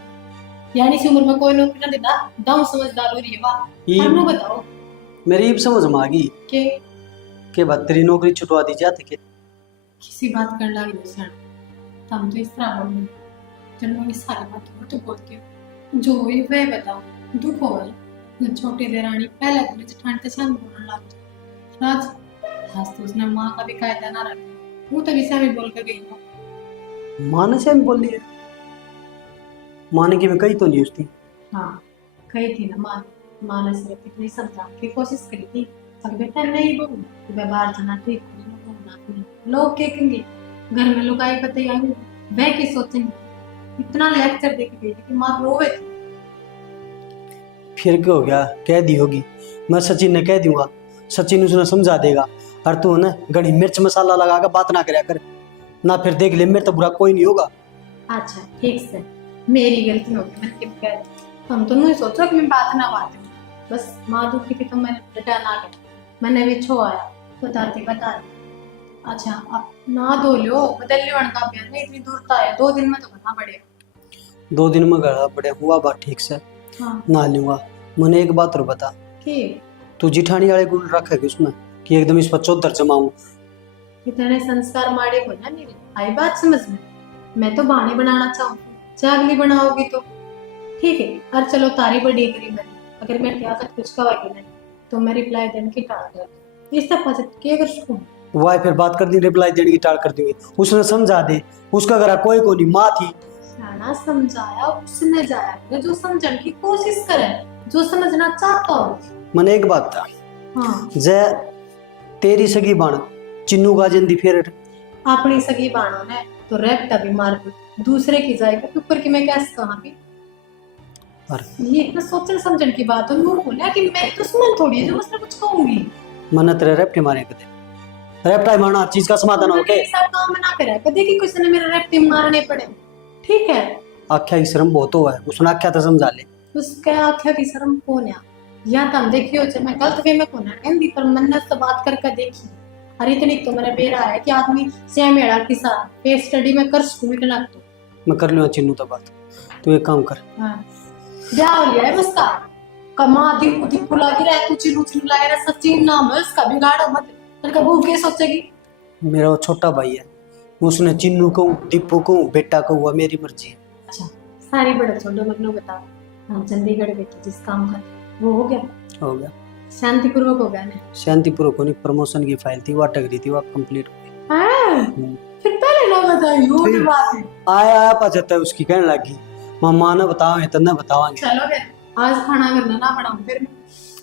यानी इस उम्र में कोई नौकरी ना देता, दाऊ समझदार हो रही है। वाह हमने बताओ मेरी भी समझ में आ गई के बात, तेरी नौकरी छुटवा दी जाती के किसी बात कर लगी सर, तुम तो इस तरह बोल रहे जब मैं सारी बात तो बोलती हूँ जो हुई वह बताओ, दुख हो गया। छोटी देरानी पहले दिन जेठानी के साथ बोलने लगी, राज आज तो उसने माँ का भी कायदा ना रखा, वो तो विषय में बोल कर गई। माँ ने से बोल है, माने की मैं कही तो नहीं उसकी। हाँ कही थी ना माँ ने सिर्फ इतनी समझा की कोशिश करी थी, अब बेटा नहीं बोल मैं बाहर जाना ठीक लोग क्या कहेंगे, घर में लोग आए पता आई वह क्या सोचेंगे। इतना लेक्चर देख गई कि माँ रोवे थी। फिर क्या हो गया, कह दी होगी, मैं सचिन ने कह दूंगा, सचिन उसने समझा देगा। और तू ना गड़ी मिर्च मसाला लगा कर बात ना करया कर ना, फिर देख ले मेरे तो बुरा कोई नहीं होगा। अच्छा ठीक से मेरी गलती होगी, मैं स्किप कर, हम तो नहीं सोचो कि मैं बात ना बात, बस माँ दुखी थी तो मैंने बेटा ना कर, मैंने भी छो आया तो दादी बता रही। अच्छा अब ना धो लो, बदल लो का बयान नहीं, इतनी दूर तो है, 2 दिन में तो करना पड़ेगा। 2 दिन में घर बड़े हुआ बात ठीक से हाँ ना लूंगा। मैंने एक बात और बता, कि तू जिठानी वाले गुण रखेगी उसमें कि एकदम इस पर चौधर जमाऊं। इतने संस्कार माड़े को ना मेरे, आई बात समझ में। मैं तो बहाने बनाना चाहूँ, चाहे अगली बनाओगी तो ठीक है। और चलो तारी बड़ी करी मैंने, अगर मैं क्या कुछ कवागी नहीं तो मैं रिप्लाई देने की टाल कर इस तक क्या कर सकूँ। वाई फिर बात कर दी, रिप्लाई देने की टाल कर दी। उसने समझा दे, उसका घर कोई को नहीं, माँ थी। ना समझाया उसने, जाया जो समझने की कोशिश करे, जो समझना चाहता हो। मैंने एक बात था, हाँ जय तेरी सगी बन चिन्नू का जंदी फिर अपनी सगी बाणों ने तो रेपटा भी मार दो, दूसरे की जाएगा तो ऊपर की मैं कैसे कहाँ भी। ये इतना सोचने समझने की बात है। मुंह बोला कि मैं दुश्मन थोड़ी है जो उसने कुछ कहूंगी। मन तेरे रेपटे मारे कदे रेपटा मारना चीज का समाधान हो के सब काम ना करे कदे कि किसी ने मेरे रेपटे मारने पड़े, ठीक है। आख्या की शर्म बहुत हुआ है, उसने आख्या तो समझा ले। उसका आख्या की शर्म कौन है या तुम देखियो जे मैं गलत वे में कौन है कहंदी, पर मैंने तो बात करके देखी। अरे इतनी तो मेरा बेरा है कि आदमी से मेरा किसा पे स्टडी में कर सकूं इतना तो मैं कर लूंगा चिन्नू तो बात। तू एक काम कर, हां क्या हो गया है उसका कमा दी खुदी फुला के रहा कुछ लूच लगा रहा, सचिन नाम है उसका, बिगाड़ो मत। तेरे वो क्या सोचेगी। मेरा वो छोटा भाई है, उसने चिन्नू को दीपू को बेटा को हुआ, मेरी मर्जी है। अच्छा सारी बड़ा छोड़ो मत बताओ। हाँ चंडीगढ़ गए थे जिस काम का वो हो गया, हो गया शांतिपूर्वक हो गया ना। शांतिपूर्वक होनी, प्रमोशन की फाइल थी वो अटक रही थी, वो कंप्लीट हो गई। हाँ फिर पहले ना बताइए वो भी बात है। आया पचहत्तर है उसकी कहने लगी मम्मा ने बताओ तो ना बतावांगे। चलो फिर आज खाना करना ना बनाऊं फिर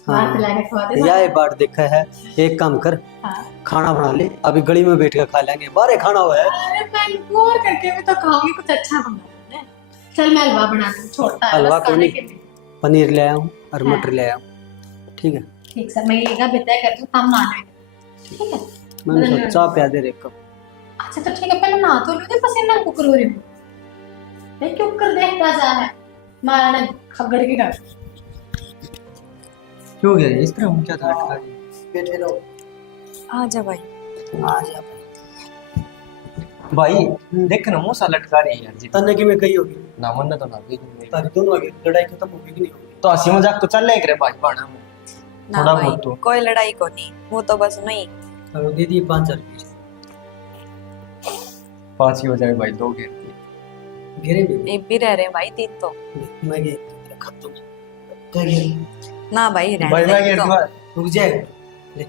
बाहर पे लाके खवा दे। यह बात देखा है, एक काम कर हाँ। खाना बना ले, अभी गली में बैठ कर खा लेंगे, बाहर खाना हुआ है। अरे मैं गौर करके भी तो खाऊंगी, कुछ अच्छा बना है। चल मैं हलवा बना दूं, छोटा है हलवा बस को खाने नहीं, के लिए। पनीर ले आया हूँ और हाँ। मटर ले आया हूँ, ठीक है। ठीक सर मैं ये का बिताया कर दूं, हम मान लेंगे ठीक है। मैंने बदल सोचा प्याज दे कप। अच्छा तो ठीक है पहले नहा तो लो, पसीना कुकर हो रही हूं देख क्यों कर देखता जा है मारने खबर की गाड़ी। क्यों गया इस तरह हम क्या था अटका जी? बैठे रहो। आ जा भाई। आ जा भाई देख ना मुंह सा लटका रही है यार जी। तन्ने की मैं कही होगी ना मन तो ना भी तारी दोनों आगे लड़ाई खत्म होगी कि नहीं होगी? तो हंसी मजाक तो चल रहे भाई बाणा में ना थोड़ा भाई बहुत तो। कोई लड़ाई को नहीं, वो तो बस नहीं। और दीदी 5,000 रुपये 5 ही हो जाए भाई, 2 घेर घेरे में एक भी रह रहे हैं भाई 3 तो। मैं ये खाता हूँ क्या घेरे ना भाई रहने भाई दे मैं भी घेर तो। दूंगा। रुक जाए ले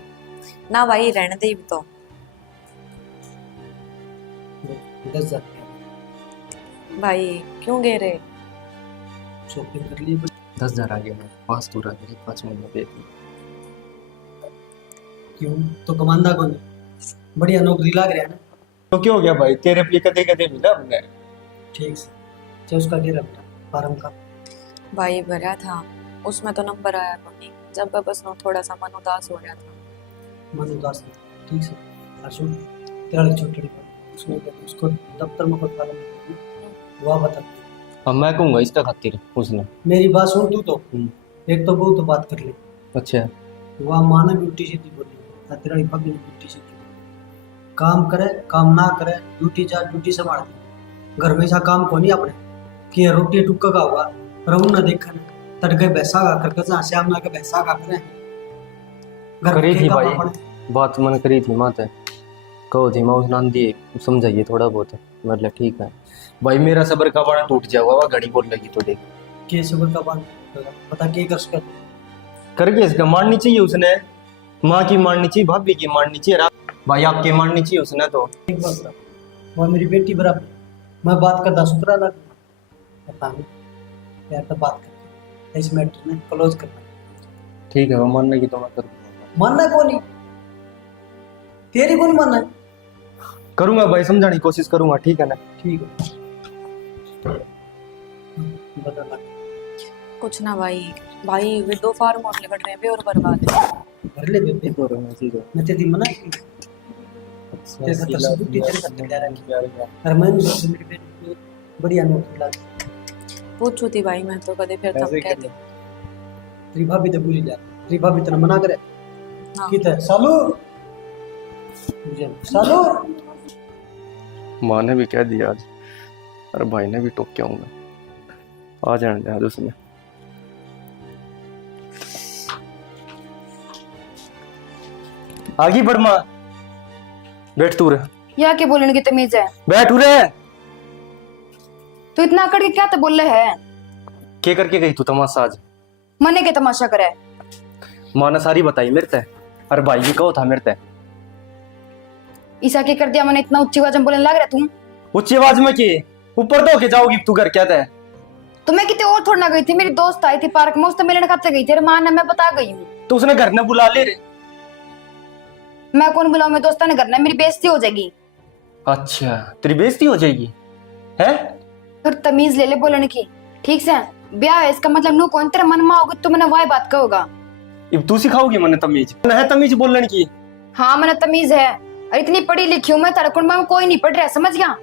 ना भाई रहने दे भी तो। 10,000 भाई क्यों गे रहे। शॉपिंग कर लिए 10,000 आ गया, 5 तो रह गए, 5 महीने पे थी। क्यों तो कमांदा कौन है? बढ़िया नौकरी लग रहा है ना। तो क्या हो गया भाई, तेरे पे कदे कदे मिला हमने। ठीक से चाहे उसका घेरा बेटा फार्म का भाई भरा था उसमें तो नंबर आया को नहीं, जब बस नो थोड़ा सा मन उदास हो रहा था। मन उदास नहीं, ठीक से अर्जुन तेरा लड़की छोटी बात उसने क्या उसको दफ्तर में कोई फार्म नहीं हुआ बता। अब मैं कहूंगा इसका खातिर उसने। मेरी बात सुन तू तो एक तो बहुत तो बात कर ले। अच्छा वह माना ड्यूटी सीधी बोली तेरा पग ड्यूटी सीधी काम करे काम ना करे ड्यूटी जा ड्यूटी संभाल दी घर में ऐसा काम को नहीं अपने कि रोटी टुक्का का हुआ रहू ना देखन तड़के भैंसा का करके जहाँ श्याम ना के भैंसा का करे घर करी के थी काम भाई अपने। बात मन करी थी माते कहो थी मैं उस दिए समझाइए थोड़ा बहुत, मतलब ठीक है भाई मेरा सबर का बाण टूट जाएगा, वह घड़ी बोल लगी तो देख के सबर का बात पता के कर सके करके इसका मारनी चाहिए उसने, माँ की मारनी चाहिए, भाभी की मारनी चाहिए, भाई आपकी मारनी चाहिए उसने। तो एक बात बता, वह मेरी बेटी बराबर मैं बात करता सुतरा लग पता नहीं यार तो बात करते इस मैटर में क्लोज करना। ठीक है वो मानने की तो मैं कर दूंगा। मानना कौन नहीं तेरी कौन मानना है? करूंगा भाई, समझाने की कोशिश करूंगा, ठीक है ना। ठीक है बता लग कुछ ना भाई, भाई विडो फार्म और निकल रहे हैं और बर्बाद है। भर ले बेबे मैं तेरी मना की तेरे का सबूत तेरे का तैयार है और मैं नहीं मेरी बेटी बढ़िया नौकरी लग पूछू थी भाई मैं तो कदे फिर तुम कहते तेरी भाभी तो भूल जा तेरी भाभी तो मना करे हाँ। किते सालू चलो माँ ने भी कह दिया आज, और भाई ने भी टोक के आऊंगा, आ जाने दे आज उसने। आगी बढ़ माँ, बैठ तू रे, यहाँ के बोलने की तमीज है? बैठ रे। तू इतना अकड़ के क्या तो बोल रहे है? के करके गई तू तमाशा आज? मने के तमाशा करे? माँ ने सारी बताई मेरे ते, और भाई भी कहो था मेरे ते। ईसा के कर दिया? मैंने इतना ऊंची आवाज में बोलने लग रहा तुम? ऊंची आवाज में की ऊपर तो के जाओगी तू घर क्या है? तो मैं कितने और थोड़ा ना गई थी, मेरी दोस्त आई थी पार्क में, उससे मिलने खाते गई थी। माँ ने, मैं बता गई हूँ। तो उसने घर ने बुला ले रे। मैं कौन बुलाऊं? मेरे दोस्त ने करना है, मेरी बेइज्जती हो जाएगी। अच्छा तेरी बेइज्जती हो जाएगी है? फिर तमीज ले ले बोलने की, ठीक से? ब्याह है इसका मतलब नू कौन तेरे मन में होगा तो मैंने वही बात कहोगा। अब तू सिखाओगी मैंने तमीज? है तमीज बोलने की? हाँ मैंने तमीज है, और इतनी पढ़ी लिखी हूँ मैं, तेरे कुंड में कोई नहीं पढ़ रहा, समझ गया?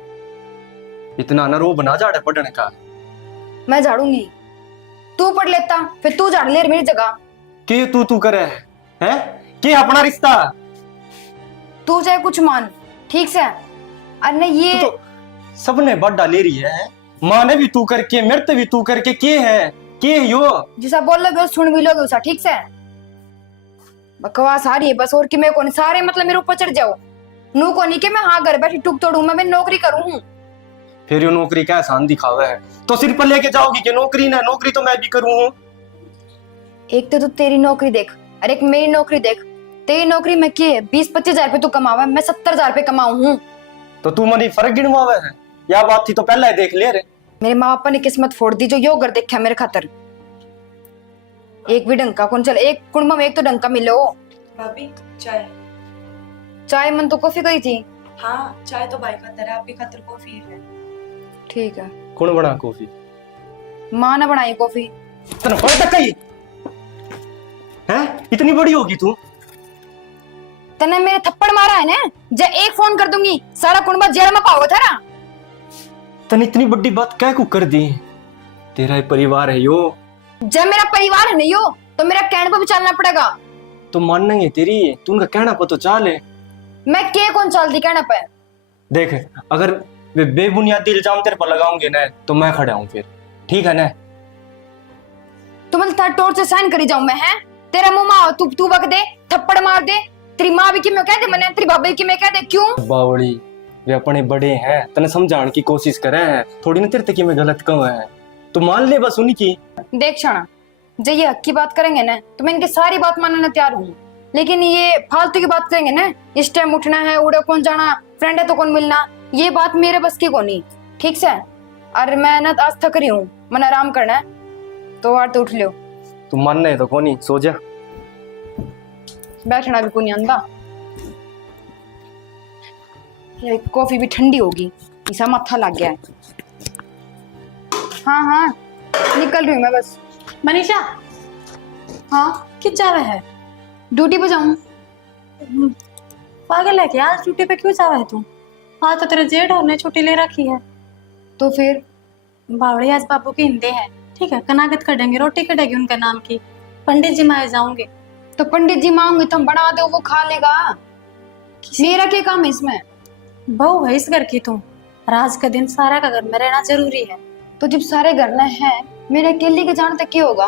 इतना ना रो बना झाड़ पढ़ने का। मैं झाड़ूंगी, तू पढ़ लेता फिर तू झाड़ ले मेरी जगह। के तू करे है के अपना रिश्ता? तू चाहे कुछ मान, ठीक से? अरे ये तो सबने बड़ा ले रही है, माँ ने भी तू करके, मेरे ते भी तू करके, के है के यो? जिसा बोल लोगे सुन भी लोगे उसा, ठीक से? बकवास आ रही है बस, और कि मैं कौन सारे मतलब मेरे ऊपर चढ़ जाओ। नू को नहीं के मैं हाँ घर बैठी टुक तोड़ू, मैं नौकरी करूँ। फिर यो नौकरी क्या एहसान दिखावा है? तो सिर पर लेके जाओगी कि नौकरी ना? नौकरी तो मैं भी करूँ। एक तो तू तेरी नौकरी देख और एक मेरी नौकरी देख। तेरी नौकरी में क्या है, 20-25 हजार रुपए तू कमावा, मैं 70 हजार रुपए कमाऊ हूँ। तो तू मनी फर्क गिनवावे है? या बात थी तो पहले ही देख ले रे। मेरे माँ पापा ने किस्मत फोड़ दी जो यो घर देखा मेरे खातर। एक भी डंका कौन चल, एक कुंडा में एक तो डंका मिलो। भाभी चाय? चाय मन तो कॉफी गई थी। हाँ चाय तो भाई खातर है, आपकी खातर कॉफी है। ठीक है। कौन बना कॉफी? माँ ने बनाई कॉफी। तेरा बड़ा तक ही है? इतनी बड़ी होगी तू? तने मेरे थप्पड़ मारा है ना, जे एक फोन कर दूंगी सारा कुंडा जेल में पाओगे थारा। तने इतनी बड़ी बात क्या को कर दी? तेरा ही परिवार है यो। जब मेरा परिवार है नहीं हो तो मेरा कहने पर भी चलना पड़ेगा। तो मानेंगे तेरी, तू उनका कहना पर तो चाल है। मैं के कौन चलती कहना पे? देख अगर वे बेबुनियादी इल्जाम तेरे पर लगाऊंगे ना तो मैं खड़ा हूं फिर, ठीक है ना? तो मतलब थार टोर से साइन करी जाऊं मैं? है तेरा मुंह माँ तू बक दे, थप्पड़ मार दे। तेरी माँ भी कि मैं कह दे, मैंने तेरी बाबा की मैं कह दे, क्यों? बावड़ी वे अपने बड़े हैं, तने समझाने की कोशिश करे हैं, थोड़ी ना तेरे तक में गलत क्यों है? तो मान ले बस उनकी। देख शाना, जब ये हक की बात करेंगे ना तो मैं इनकी सारी बात मानने तैयार हूँ, लेकिन ये फालतू की बात करेंगे ना, इस टाइम उठना है, उड़े कौन जाना, फ्रेंड है तो कौन मिलना, ये बात मेरे बस की को नहीं, ठीक से? और मैं ना आज थक रही हूँ, मैंने आराम करना है, तो वार तो उठ लियो। तू मानना है तो कोनी, सो जा। बैठना भी को नहीं आंदा। ये कॉफी भी ठंडी होगी, ऐसा माथा लग गया है। हाँ हाँ निकल रही हूँ मैं बस। मनीषा, हाँ किस जावे है? ड्यूटी पे जाऊँ। पागल है क्या? आज छुट्टी पे क्यों जावा है तू? आज तो तेरे जेठ ने छुट्टी ले रखी है। तो फिर बावड़ी आज बाबू की हिंदे है, ठीक है? कनागत कर देंगे, रोटी कटेगी उनके नाम की, पंडित जी माए जाऊंगे। तो पंडित जी मांगे तुम बना दो, वो खा लेगा, मेरा क्या काम है इसमें? बहू है इस घर की तू, राज का दिन सारा का घर में रहना जरूरी है। तो जब सारे घर में है, मेरे अकेले के जाने तक क्या होगा?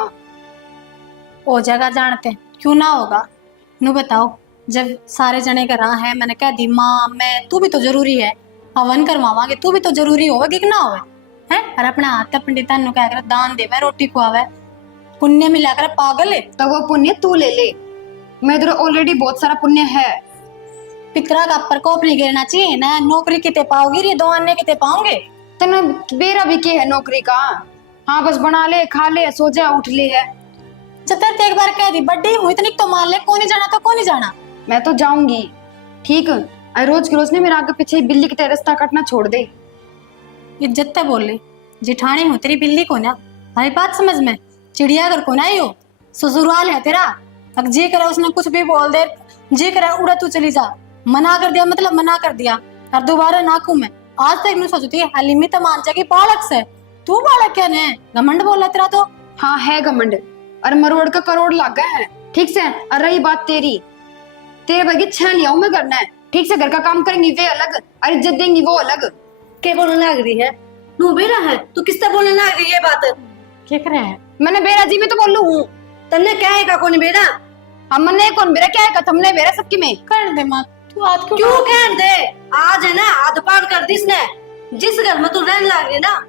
वो जगह जानते हैं, क्यों ना होगा? नू बताओ, जब सारे जने का रहा है, मैंने कह दी माँ मैं, तू भी तो जरूरी है, हवन करवावांगे, तू भी तो जरूरी होगा कि ना होवे है? और अपने हाथ पंडिता नु कह कर दान देवे, रोटी खुआवे, पुण्य मिला कर। पागल है? तो वो पुण्य तू ले ले, मैं इधर ऑलरेडी बहुत सारा पुण्य है। पितरा का प्रकोप नहीं गिरना चाहिए ना। नौकरी कितने पाओगी, ये दो अन्य कितने पाओगे? तेना बेरा भी क्या है नौकरी का? हाँ बस बना ले, खा ले, सो जा, उठ ले है। चतर एक बार कह दी, बड्डी हुई इतनी तो मान ले, कौन नहीं जाना तो कौन नहीं जाना। मैं तो जाऊंगी, ठीक है? रोज के रोज ने मेरा आगे पीछे बिल्ली की तरह रास्ता काटना छोड़ दे। इज्जत से बोल ले, जिठानी हो तेरी बिल्ली को ना, हमारी बात समझ में, चिड़ियाघर को ना हो, ससुराल है तेरा। अब जी करे उसने कुछ भी बोल दे, जी करे उड़ा तू चली जा, मना कर दिया मतलब मना कर दिया, और दोबारा नाकू में। आज तक नहीं सोचती है हलीमी तो मान जाएगी बालक से, तू बालक क्या ने घमंड बोला तेरा तो। हाँ है घमंड, और मरोड़ का करोड़ लग गए है, ठीक से? और रही बात तेरी, तेरे बगी 6 लिया मैं करना है, ठीक से घर का काम करेंगी वे अलग, और इज्जत देंगी वो अलग। के बोलने लग रही है? नू बेरा है तू किससे बोलने लग रही है बात? क्या कर रहे हैं? मैंने बेरा जी में तो बोलू हूँ। तन्ने क्या है का कौन बेरा? हमने कौन बेरा क्या है, तुमने बेरा सबकी में। कर दे माँ, तू आज क्यों कह दे? आज है ना आध पार कर दी इसने। जिस घर में तू रहने लग रही ना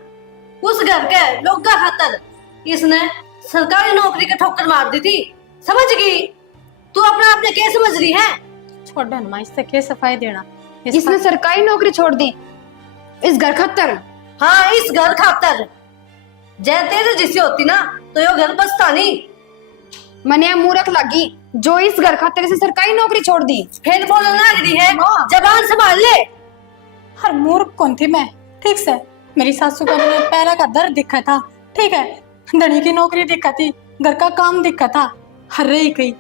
उस घर के लोग का खातर इसने सरकारी नौकरी के ठोकर मार दी थी, समझ गई? तू अपना आपने क्या समझ रही है? छोड़ दे माँ, इससे क्या सफाई देना। इसने सरकारी नौकरी छोड़ दी इस घर खातर। हाँ इस घर खातर। जय तेरे जिसे होती ना तो यो घर बसता नहीं। मैंने यहाँ मूर्ख लगी जो इस घर खातर से सरकारी नौकरी छोड़ दी। फिर बोलने लग रही है, माँ। जबान संभाल ले। हर मूर्ख कौन थी मैं? ठीक से मेरी सासू को अपने पैरा का दर्द दिखा था, ठीक है, धनी की नौकरी दिखा थी, घर का काम दिखा था, हर रही गई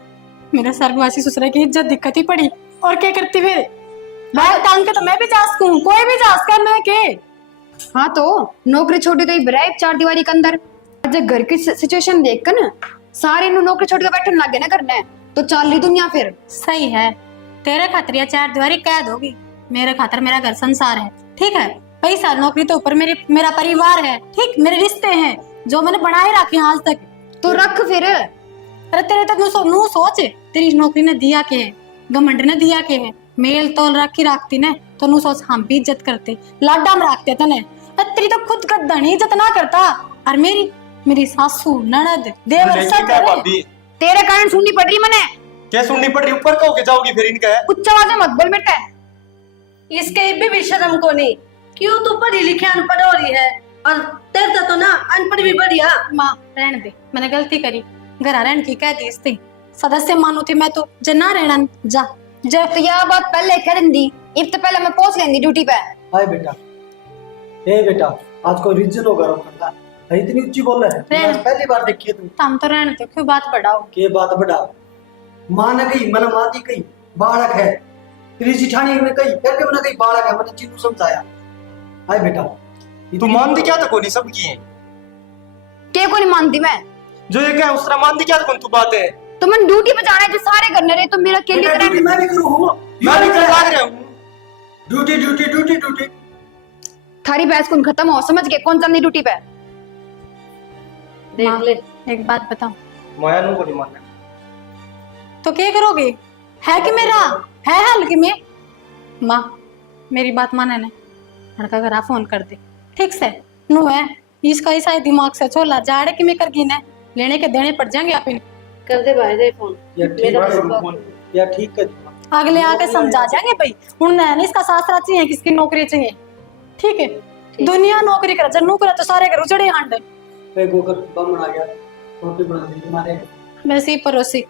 मेरा स्वर्गवासी ससुर की इज्जत दिक्कत ही पड़ी। और क्या करती फिर? बैग टांग के तो मैं भी जा सकूं, कोई भी जा सकता, मैं के। हाँ तो नौकरी छोड़ी तो ही बराए चार दीवारी के अंदर। जब घर की सिचुएशन देख कर ना सारे नु नौकरी छोड़ के बैठने लग गए ना करने, तो चाल ली दुनिया फिर। सही है, तेरे खातिर या चार दीवारी कैद होगी, मेरे खातिर मेरा घर संसार है, ठीक है। पैसा नौकरी तो ऊपर मेरा परिवार है, ठीक, मेरे रिश्ते हैं जो मैंने बनाए रखे हैं आज तक। तो रख फिर। अरे तेरे तक नू सोच, तेरी नौकरी ने दिया के है, घमंड ने दिया के है, मेल तोल रखती ने तो नू सोच हम भी इज्जत करते, लाडा में रखते तने। तेरी तो खुद का धनी इज्जत ना करता, और मेरी सासू ननद देवर सब करे। तेरे कारण सुननी पड़ रही मैंने। क्या सुननी पड़ रही? ऊपर कहोगे जाओगी फिर इनका? उच्च आवाज में मत बोल बेटा। इसके भी शर्म को नहीं, क्यों तू पढ़ी लिखी अनपढ़ हो रही है? और तेरे तो ना अनपढ़ भी बढ़िया। माँ रहने दे, मैंने गलती करी, घर रहने की कह दी थी, सदस्य मानो थी मैं तो, जना रहना जा। जब तो यह बात पहले कर दी, इब तो पहले मैं पहुंच लेंदी ड्यूटी पे। हाय बेटा, ए बेटा, आज कोई रीजन होगा रोकना है, इतनी ऊंची बोल रहा है, आज पहली बार देखी है तू। हम तो रहने दो, क्यों बात बढ़ाओ? के बात बड़ा मां ने कही, मन माती कही बालक है, तेरी जिठानी ने कही, फिर भी मैंने कही बालक है, मैंने चीनू समझाया। हाय बेटा, तू मानती क्या तो कोनी सब की है? के को नहीं मानती मैं? जो ये क्या उस तरह मानती क्या तो कौन तू बात है? तो मैं ड्यूटी पे जाना है जो सारे करने रहे, तो मेरा के लिए ड्यूटी मैं भी करूं हूं, मैं भी कर लाग रहा हूँ। Duty duty duty duty. थारी बहस कौन खत्म हो, समझ के कौन चलनी ड्यूटी पे। देख माँ, ले। एक बात बताओ, माया नु को नहीं मानना तो क्या करोगे? है कि मेरा है हल्की में? माँ मेरी बात माने ने, लड़का घर फोन कर दे, ठीक से नु है, इसका ही शायद दिमाग से छोला जाड़े कि मैं करगी ने लेने के देने पड़ जाएंगे आप इन। कर दे भाई दे फोन। या ठीक मेरा है बस फोन, या ठीक कर। अगले आके समझा जाएंगे भाई, उन्हें इसका सासरा चाहिए, किसकी नौकरी चाहिए, ठीक है। दुनिया नौकरी करे, जब नौकरी तो सारे घर उजड़े हांडे। पे गोकर बम बना गया, रोटी बना दी तुम्हारे। वैसे ही पड़ोसी।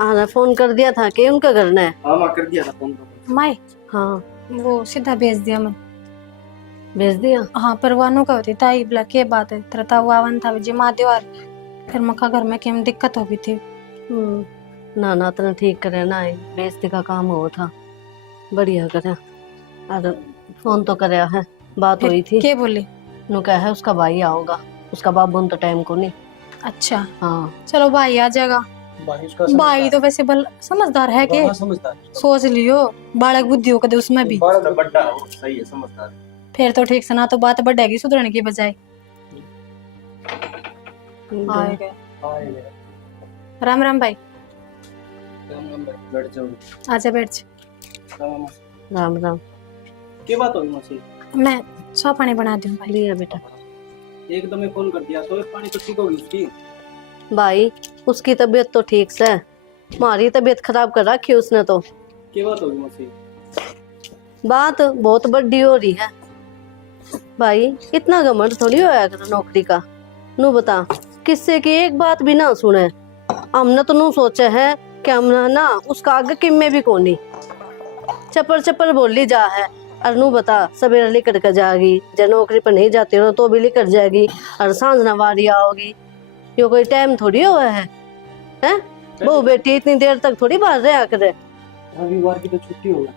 आना फोन कर दिया था कि उनका करना है? हां मां कर दिया था फोन तो। माई हाँ वो सीधा भेज दिया मैं। भेज दिया। हाँ परवानों का होती ताई बोला के बात है, तरता हुआ वन था जिमा द्योर, फिर मक्का घर में केम दिक्कत हो गई थी। ना ना तना ठीक करे ना, बेइज्जती का काम हो था, बढ़िया करे। और फोन तो करे है, बात हुई थी। के बोली? नु कहा है उसका भाई आओगा, उसका बाबू तो टाइम को नहीं। अच्छा हाँ चलो भाई आ जाएगा। भाई तो वैसे बल समझदार है के, समझदार सोच लियो बालक बुद्धि हो कदे उसमें भी, बड़ा बड़ा हो, सही है, समझदार है। फिर तो ठीक से ना तो बात बढ़ेगी सुधरने की बजाय। आए गए। राम राम भाई, बैठ जाओ। आजा बैठ जा। राम राम। के बात होगी मुझसे? मैं चाय पानी बना दूं भाई। लिया बेटा। एकदम ही फोन कर दिया, तो पानी तो ठीक होगी उसकी। भाई उसकी तबीयत तो ठीक से है, हमारी तबीयत खराब कर रखी है उसने तो। के बात होगी मुझसे? बात बहुत बड़ी हो रही है भाई, इतना घमंड थोड़ी होया कर नौकरी का। नू बता किससे की एक बात भी ना सुने, हमने तो नू सोचा है कि हमने ना उसका आगे किम्मे भी कोनी, चपर चपर बोली जा है। और नू बता सवेरे लेकर के जाएगी, जब नौकरी पर नहीं जाती हो तो भी लेकर जाएगी, और सांझ नवारी आओगी। यो कोई टाइम थोड़ी हुआ है, हैं? बहू बेटी इतनी देर तक थोड़ी बाहर रहा करे। रविवार की तो छुट्टी होगा,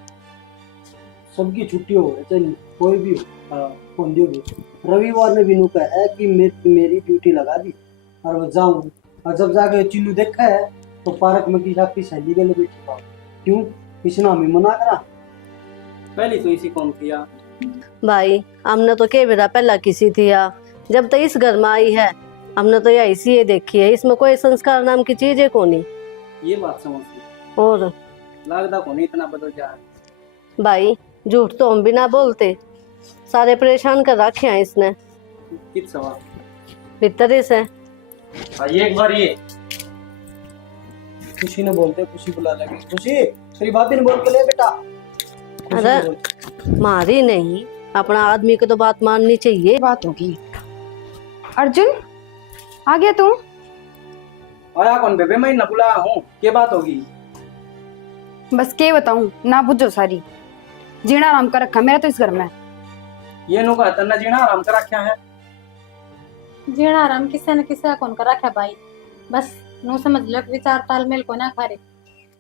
सबकी छुट्टी होगा, चलिए कोई भी हो, फोन दियोगे। रविवार में भी नुका है कि मेरी ड्यूटी लगा दी और मैं जाऊँ, और जब जाके चीनू देखा है तो पार्क में की आपकी सहेली के लिए बैठी था। क्यों? इसने हमें मना करा। पहले तो इसी कौन किया। भाई हमने तो के बेरा पहला किसी थी या जब तक इस घर में आई है हमने तो यही सी ये देखी है, इसमें कोई संस्कार नाम की चीज है कोनी। ये बात समझती और लगता को नहीं इतना बदल जा। भाई झूठ तो हम भी ना बोलते, सारे परेशान कर रखे हैं इसने किस सवाल। भीतर से। ये एक बार ये खुशी ने बोलते, खुशी बुला लगी। खुशी तेरी भाभी ने बोल के ले बेटा। खुशी ने अरे बोल- मारी नहीं, अपना आदमी को तो बात माननी चाहिए। बात होगी। अर्जुन आ गया तू? आया कौन बेबे, मैं न बुलाया हूँ, क्या बात होगी। बस के बताऊं, ना बुझो सारी। जीना आराम कर रखा मेरा तो इस घर में। ये नु का तना जीना आराम कर रखा है। जीना आराम किसे न किसे कौन कर रखा भाई, बस नु समझ लो कि विचार तालमेल को ना खारे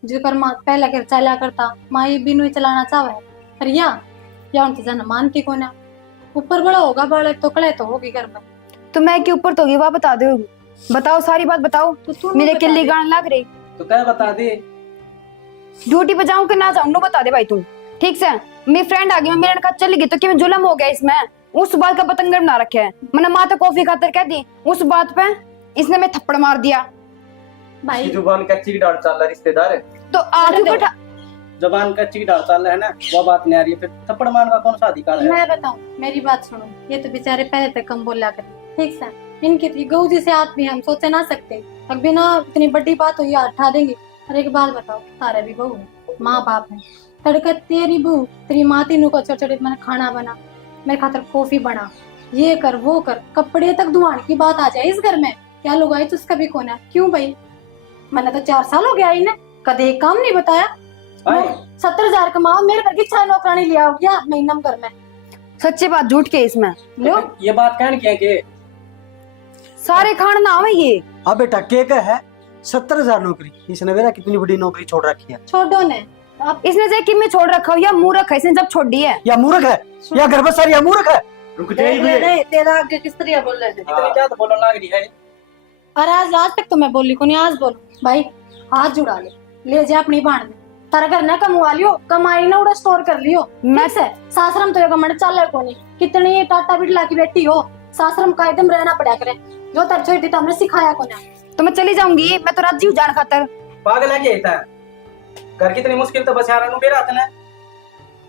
जो कर माँ पहले कर चला करता माँ ये बिनु ही चलाना चाहे पर या उनकी जन मानती को ना ऊपर बड़ा होगा बड़े तो कले तो होगी घर में। तो मैं के ऊपर तो होगी, वह बता दो। बताओ सारी बात बताओ। तो तू मेरे बता किल्ली दे। गान लग रही। तो क्या बता दे। ड्यूटी पे जाऊं कि ना जाऊं नो बता दे भाई तू। ठीक से मेरी फ्रेंड आ गई, मैं मेरे साथ चली गई तो क्या जुलम हो गया इसमें? उस बात का पतंगड़ बना रखे है। मैंने माँ तो कॉफी खातर कह दी, उस बात पे इसने मैं थप्पड़ मार दिया। भाई जुबान कच्ची की डांट चल रहा रिश्तेदार है। तो आगे बैठा जबान का चीज डालता है ना, वो बात नहीं आ रही है। फिर थप्पड़ मारने का कौन सा अधिकार है। मैं बताऊं, मेरी बात सुनो। ये तो बेचारे पहले तक कम बोला कर, ठीक से इनकी थी गऊ जी से आदमी हम सोचे ना सकते। अब बिना इतनी बड़ी बात हुई उठा देंगे। अरे एक बात बताओ, तारा भी बहू है, माँ बाप है, तड़का तेरी बहू तेरी माँ तीनों को छोटे छोटे मैंने खाना बना, मेरे खातर कॉफी बना, ये कर वो कर, कपड़े तक धुआने की बात आ जाए इस घर में, क्या लोग आए तो उसका भी कौन है? क्यों भाई? मैंने तो 4 साल हो गया इन्हें कदे एक काम नहीं बताया। भाई 70,000 कमाओ, मेरे पर की 6 नौकरानी लिया हो गया महीना घर में। सच्ची बात झूठ के इसमें लो ये बात कहने की है कि सारे खान ना है ये। हाँ बेटा के का है 70,000 नौकरी। इसने मेरा कितनी बड़ी नौकरी छोड़ रखी है। छोड़ो ने आप इसने जे कि मैं छोड़ रखा हूँ या मुंह रखा है इसने जब छोड़ दी है। या मूर्ख है या गर्भसारी या मूर्ख है। रुक जाइए भी। नहीं तेरा आगे किस तरह बोल रहे थे? इतनी क्या तो बोलने लग रही है। और आज तक तो मैं बोली को नहीं, आज बोलो भाई हाथ जुड़ा ले जा अपनी बाण में। तारा घर ना कमवा लियो, कमाई ना उड़ा स्टोर कर लियो। मैं ठीक है सासरम तो कमण चल को नहीं, कितनी टाटा बिटला की बेटी हो, सासरम का एकदम रहना पड़ा करे। जो तर छोटी तो हमने सिखाया को ना। तो मैं चली जाऊंगी, मैं तो राजी हूँ जान खातर। पागल है क्या है। घर कितनी मुश्किल तो बचा रहा हूँ मेरा हाथ ने।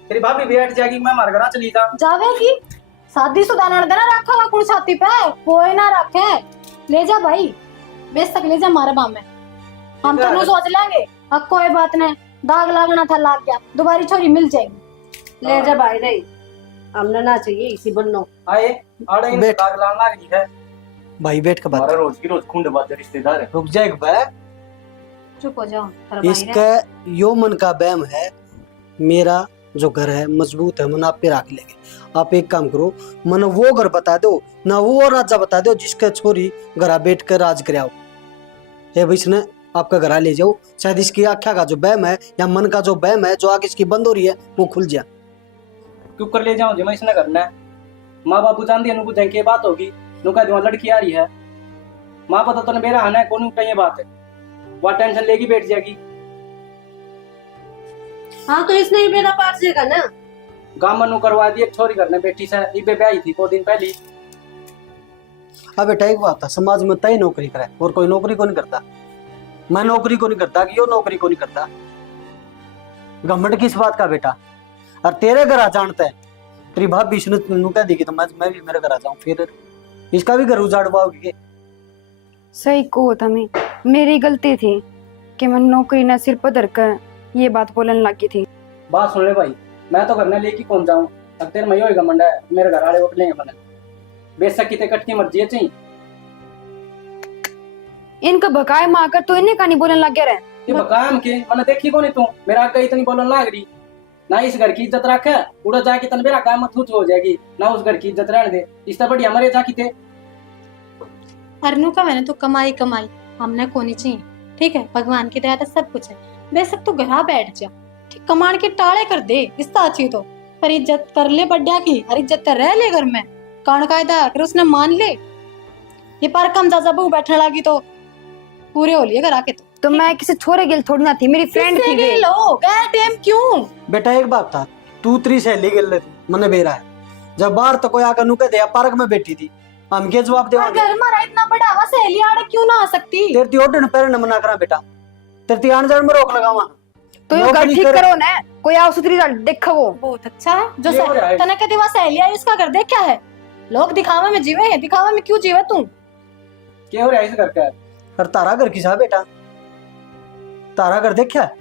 तेरी भाभी बैठ जाएगी, मैं मार घर चली जा। जावेगी शादी शुदा ना देना रखा हुआ कुड़ छाती पे कोई ना रखे। ले जा भाई, बेस तक ले जा मारे बाम में, हम तो नु सोच लेंगे। अब कोई बात नहीं, दाग लागना था लाग गया, दोबारी छोरी मिल जाएगी। ले जा भाई रे, हमने ना चाहिए इसी बन्नो। आए आड़े इन बैठ। दाग लान लग रही है। भाई बैठ के बात हमारा रोज की रोज खुंड बात रिश्तेदार है। रुक जाए भाई। चुप हो जाओ तेरा भाई रे। इसका यो मन का बैम है। मेरा जो घर है मजबूत है, मन आप पे रख लेंगे। आप एक काम करो, मन वो घर बता दो ना, वो राजा बता दो जिसका छोरी घर बैठ कर राज कराओ। ये भाई इसने आपका घर ले जाओ, शायद इसकी आख्या का जो बैम है या मन का जो बैम है जो आगे इसकी बंद हो रही है वो खुल जाए। क्यों कर ले जाऊं जो मैं इसने करना है। माँ बापू जानती है नुकु जंग की बात होगी, नुका जो लड़की आ रही है, माँ पता तो मेरा आना है कौन उठा ये बात है, वह टेंशन लेगी बैठ जाएगी। हाँ तो इसने ही मेरा पार सेगा ना। गाँव मनु करवा दी एक छोरी करने बेटी से इबे पे आई थी 2 दिन पहले। अब बेटा एक बात है, समाज में तय नौकरी करे और कोई नौकरी को नहीं करता। मैं नौकरी को नहीं करता कि यो नौकरी को नहीं करता। घमंड किस बात का बेटा? और तेरे घर आ जानता है तेरी भाभी इसने कह देगी तो मैं भी मेरे घर आ जाऊं, फिर इसका भी घर उजाड़ पाओगे। सही को था मैं, मेरी गलती थी कि मैं नौकरी ना सिर पर धरकर ये बात बोलने लगी थी। बात सुन ले भाई, मैं तो करने लेके कौन जाऊं। अब तेरे मैं होएगा मंडा है, मेरे घर वाले उठ लेंगे मन बेशक कितने कट की मर्जी है चाहिए। इनका भकाए मारकर तो इन्हें का नहीं बोलने लग गया रहे। ये बकाम के मैंने देखी को नहीं तू मेरा आगे इतनी बोलने लग रही ना। इस घर की इज्जत रखे, उड़ा जाके तन मेरा काम मत हो जाएगी ना, उस घर की इज्जत रहने दे। इस तरह बढ़िया मरे जाकी थे। अरनू का मैंने तो कमाई कमाई हमने को नहीं चाहिए। ठीक है भगवान की दया तो सब कुछ है, बेशक तू घर बैठ जा, ठीक कमाण के टाले कर दे इस अच्छी तो, पर इज्जत कर ले बड्डा की, और इज्जत तो रह ले घर में कान कायदा अगर उसने मान ले। ये पर कम जा बहू बैठने लगी तो पूरे हो लिए घर आके तो मैं किसी छोरे गिल थोड़ी ना थी, मेरी फ्रेंड थी वे। लो गए टाइम क्यों? बेटा एक बात था, तू तेरी सहेली गिल रही थी मने बेरा है, जब बाहर तो कोई आकर नुके दे पार्क में बैठी थी, हम क्या जवाब और देवांगे? घर में इतना बड़ा हवा सहेली आड़े क्यों ना आ सकती? तेरे ती ओडन पैर न मना करा बेटा, तेरे ती आने जाने में रोक लगावा। तो ये घर ठीक करो ना, कोई आओ सुथरी देखो वो। बहुत अच्छा है जो ये हो रहा है। तना के दिवा सहेली आई उसका घर देख क्या है? लोग दिखावे में जीवे हैं, दिखावे में क्यों जीवे तू? क्या हो रहा है इस घर का? और तारा घर किसा बेटा, तारा घर देखा है?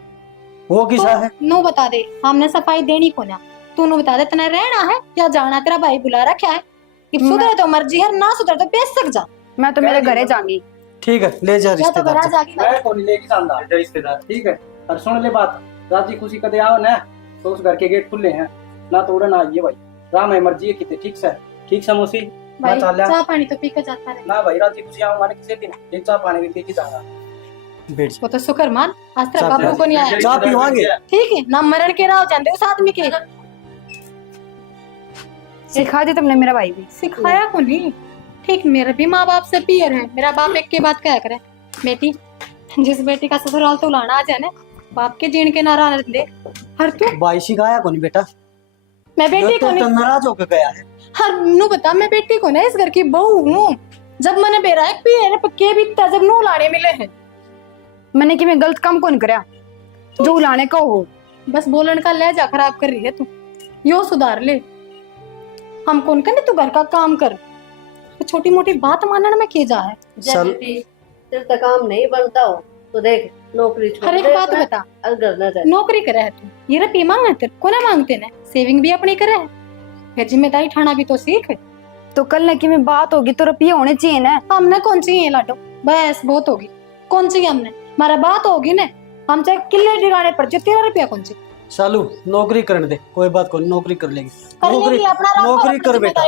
वो किसा है? नू बता दे, हमने सफाई देनी को ना, तू नू बता दे तना रहना है या जाना? तेरा भाई बुला रखा है कि सुधरे तो मर्जी है, ना सुधरे तो बेच सक जा। मैं तो मेरे घरे जाऊंगी। ठीक है ले जा या तो रिश्तेदार घर से। जागी ना। मैं कौन लेके जाऊंगा रिश्तेदार, ठीक है? और सुन ले बात, राजी खुशी कदे आओ ना तो उस घर के गेट खुले हैं ना, तो उड़न आइए भाई, राम है मर्जी है कितने, ठीक से मौसी? भाई मैं चाल चाह पानी तो पी के जाता रहे। ना भाई, राजी खुशी आऊंगा ना किसी दिन, एक चाह पानी भी पी के जाऊंगा। बैठ जा। वो तो शुक्र मान आज तेरा चाह बाबू को नहीं आया। चाह पीवांगे। ठीक है ना, मरण के राह जानते उस आदमी के। सिखा दी तुमने मेरा भाई भी। सिखाया को नहीं। ठीक, मेरे भी माँ बाप से पियर है, मेरा बाप एक के बात क्या करे, बेटी जिस बेटी का ससुराल तो लाना आ जाए ना, बाप के जीण के नारा न दे। हर तू भाई सिखाया को नहीं बेटा, मैं बेटी को तो नहीं, नाराज होकर गया है। हर नू बता, मैं बेटी को ना इस घर की बहू हूँ। जब मैंने बेरा है पियर के भी जब नू लाने मिले हैं, मैंने कि मैं गलत काम कौन करया जो उलाने को हो। बस बोलन का लहजा खराब कर रही है तू, यो सुधार ले। हम कौन कहने तू घर का काम कर, तो छोटी मोटी बात मानने में के जा है। चल। तेरे तक काम नहीं बनता हो तो देख नौकरी छोड़ हर एक दे बात अपना, बता, और घर न रह। नौकरी करे है तू, ये रुपये मांगे तेरे को ना मांगते ना, सेविंग भी अपनी करे है, फिर जिम्मेदारी ठाना भी तो सीख। तो कल न कि में बात होगी तो रुपये होने चाहिए ना। हमने कौन चाहिए लाडो, बस बहुत होगी, कौन चाहिए हमने, हमारा बात होगी ना, हम चाहे किले डिगाने पड़ जो 13 रुपया कौन चाहिए सालू नौकरी करने दे, कोई बात को नौकरी कर लेगी। कर नौकरी लेंगे अपना राम नौकरी कर बेटा,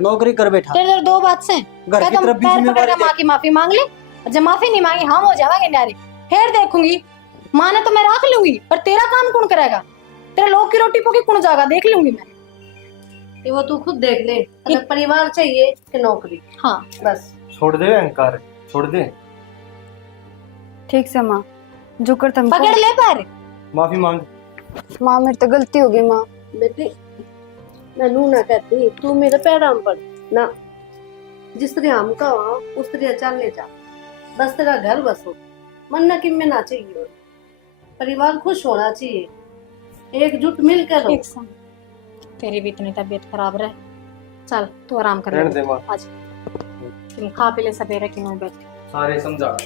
नौकरी कर बेटा। तेरे दो बात से घर की तुम तरफ भी पैर जिम्मेवारी पकड़ के दे। माँ की माफी मांग ले, और जब माफी नहीं मांगी हम हो जावांगे न्यारे, फिर देखूंगी। माँ ने तो मैं रख लूंगी, पर तेरा काम कौन करेगा? तेरे लोग की रोटी पोकी कौन जाएगा, देख लूंगी मैं। कि वो तू खुद देख ले, अगर परिवार चाहिए कि नौकरी, हाँ बस। छोड़ दे अहंकार, छोड़ दे, ठीक से माँ, जो कर तुम पकड़ ले पैर। माफी मांग। माँ मेरी तो गलती हो गई माँ। बेटी मैं नू ना कहती, तू मेरे पैराम पड़ ना, जिस तरह हम का हो उस तरह चलने जा, बस तेरा घर बसो, मन न कि में ना चाहिए, परिवार खुश होना चाहिए, एकजुट मिलकर रहो। एक संग तेरी भी इतनी तबीयत खराब रहे, चल तू आराम कर रहने ले दे माँ, आज, तुम खा पी ले सवेरे की नौबत। सारे समझा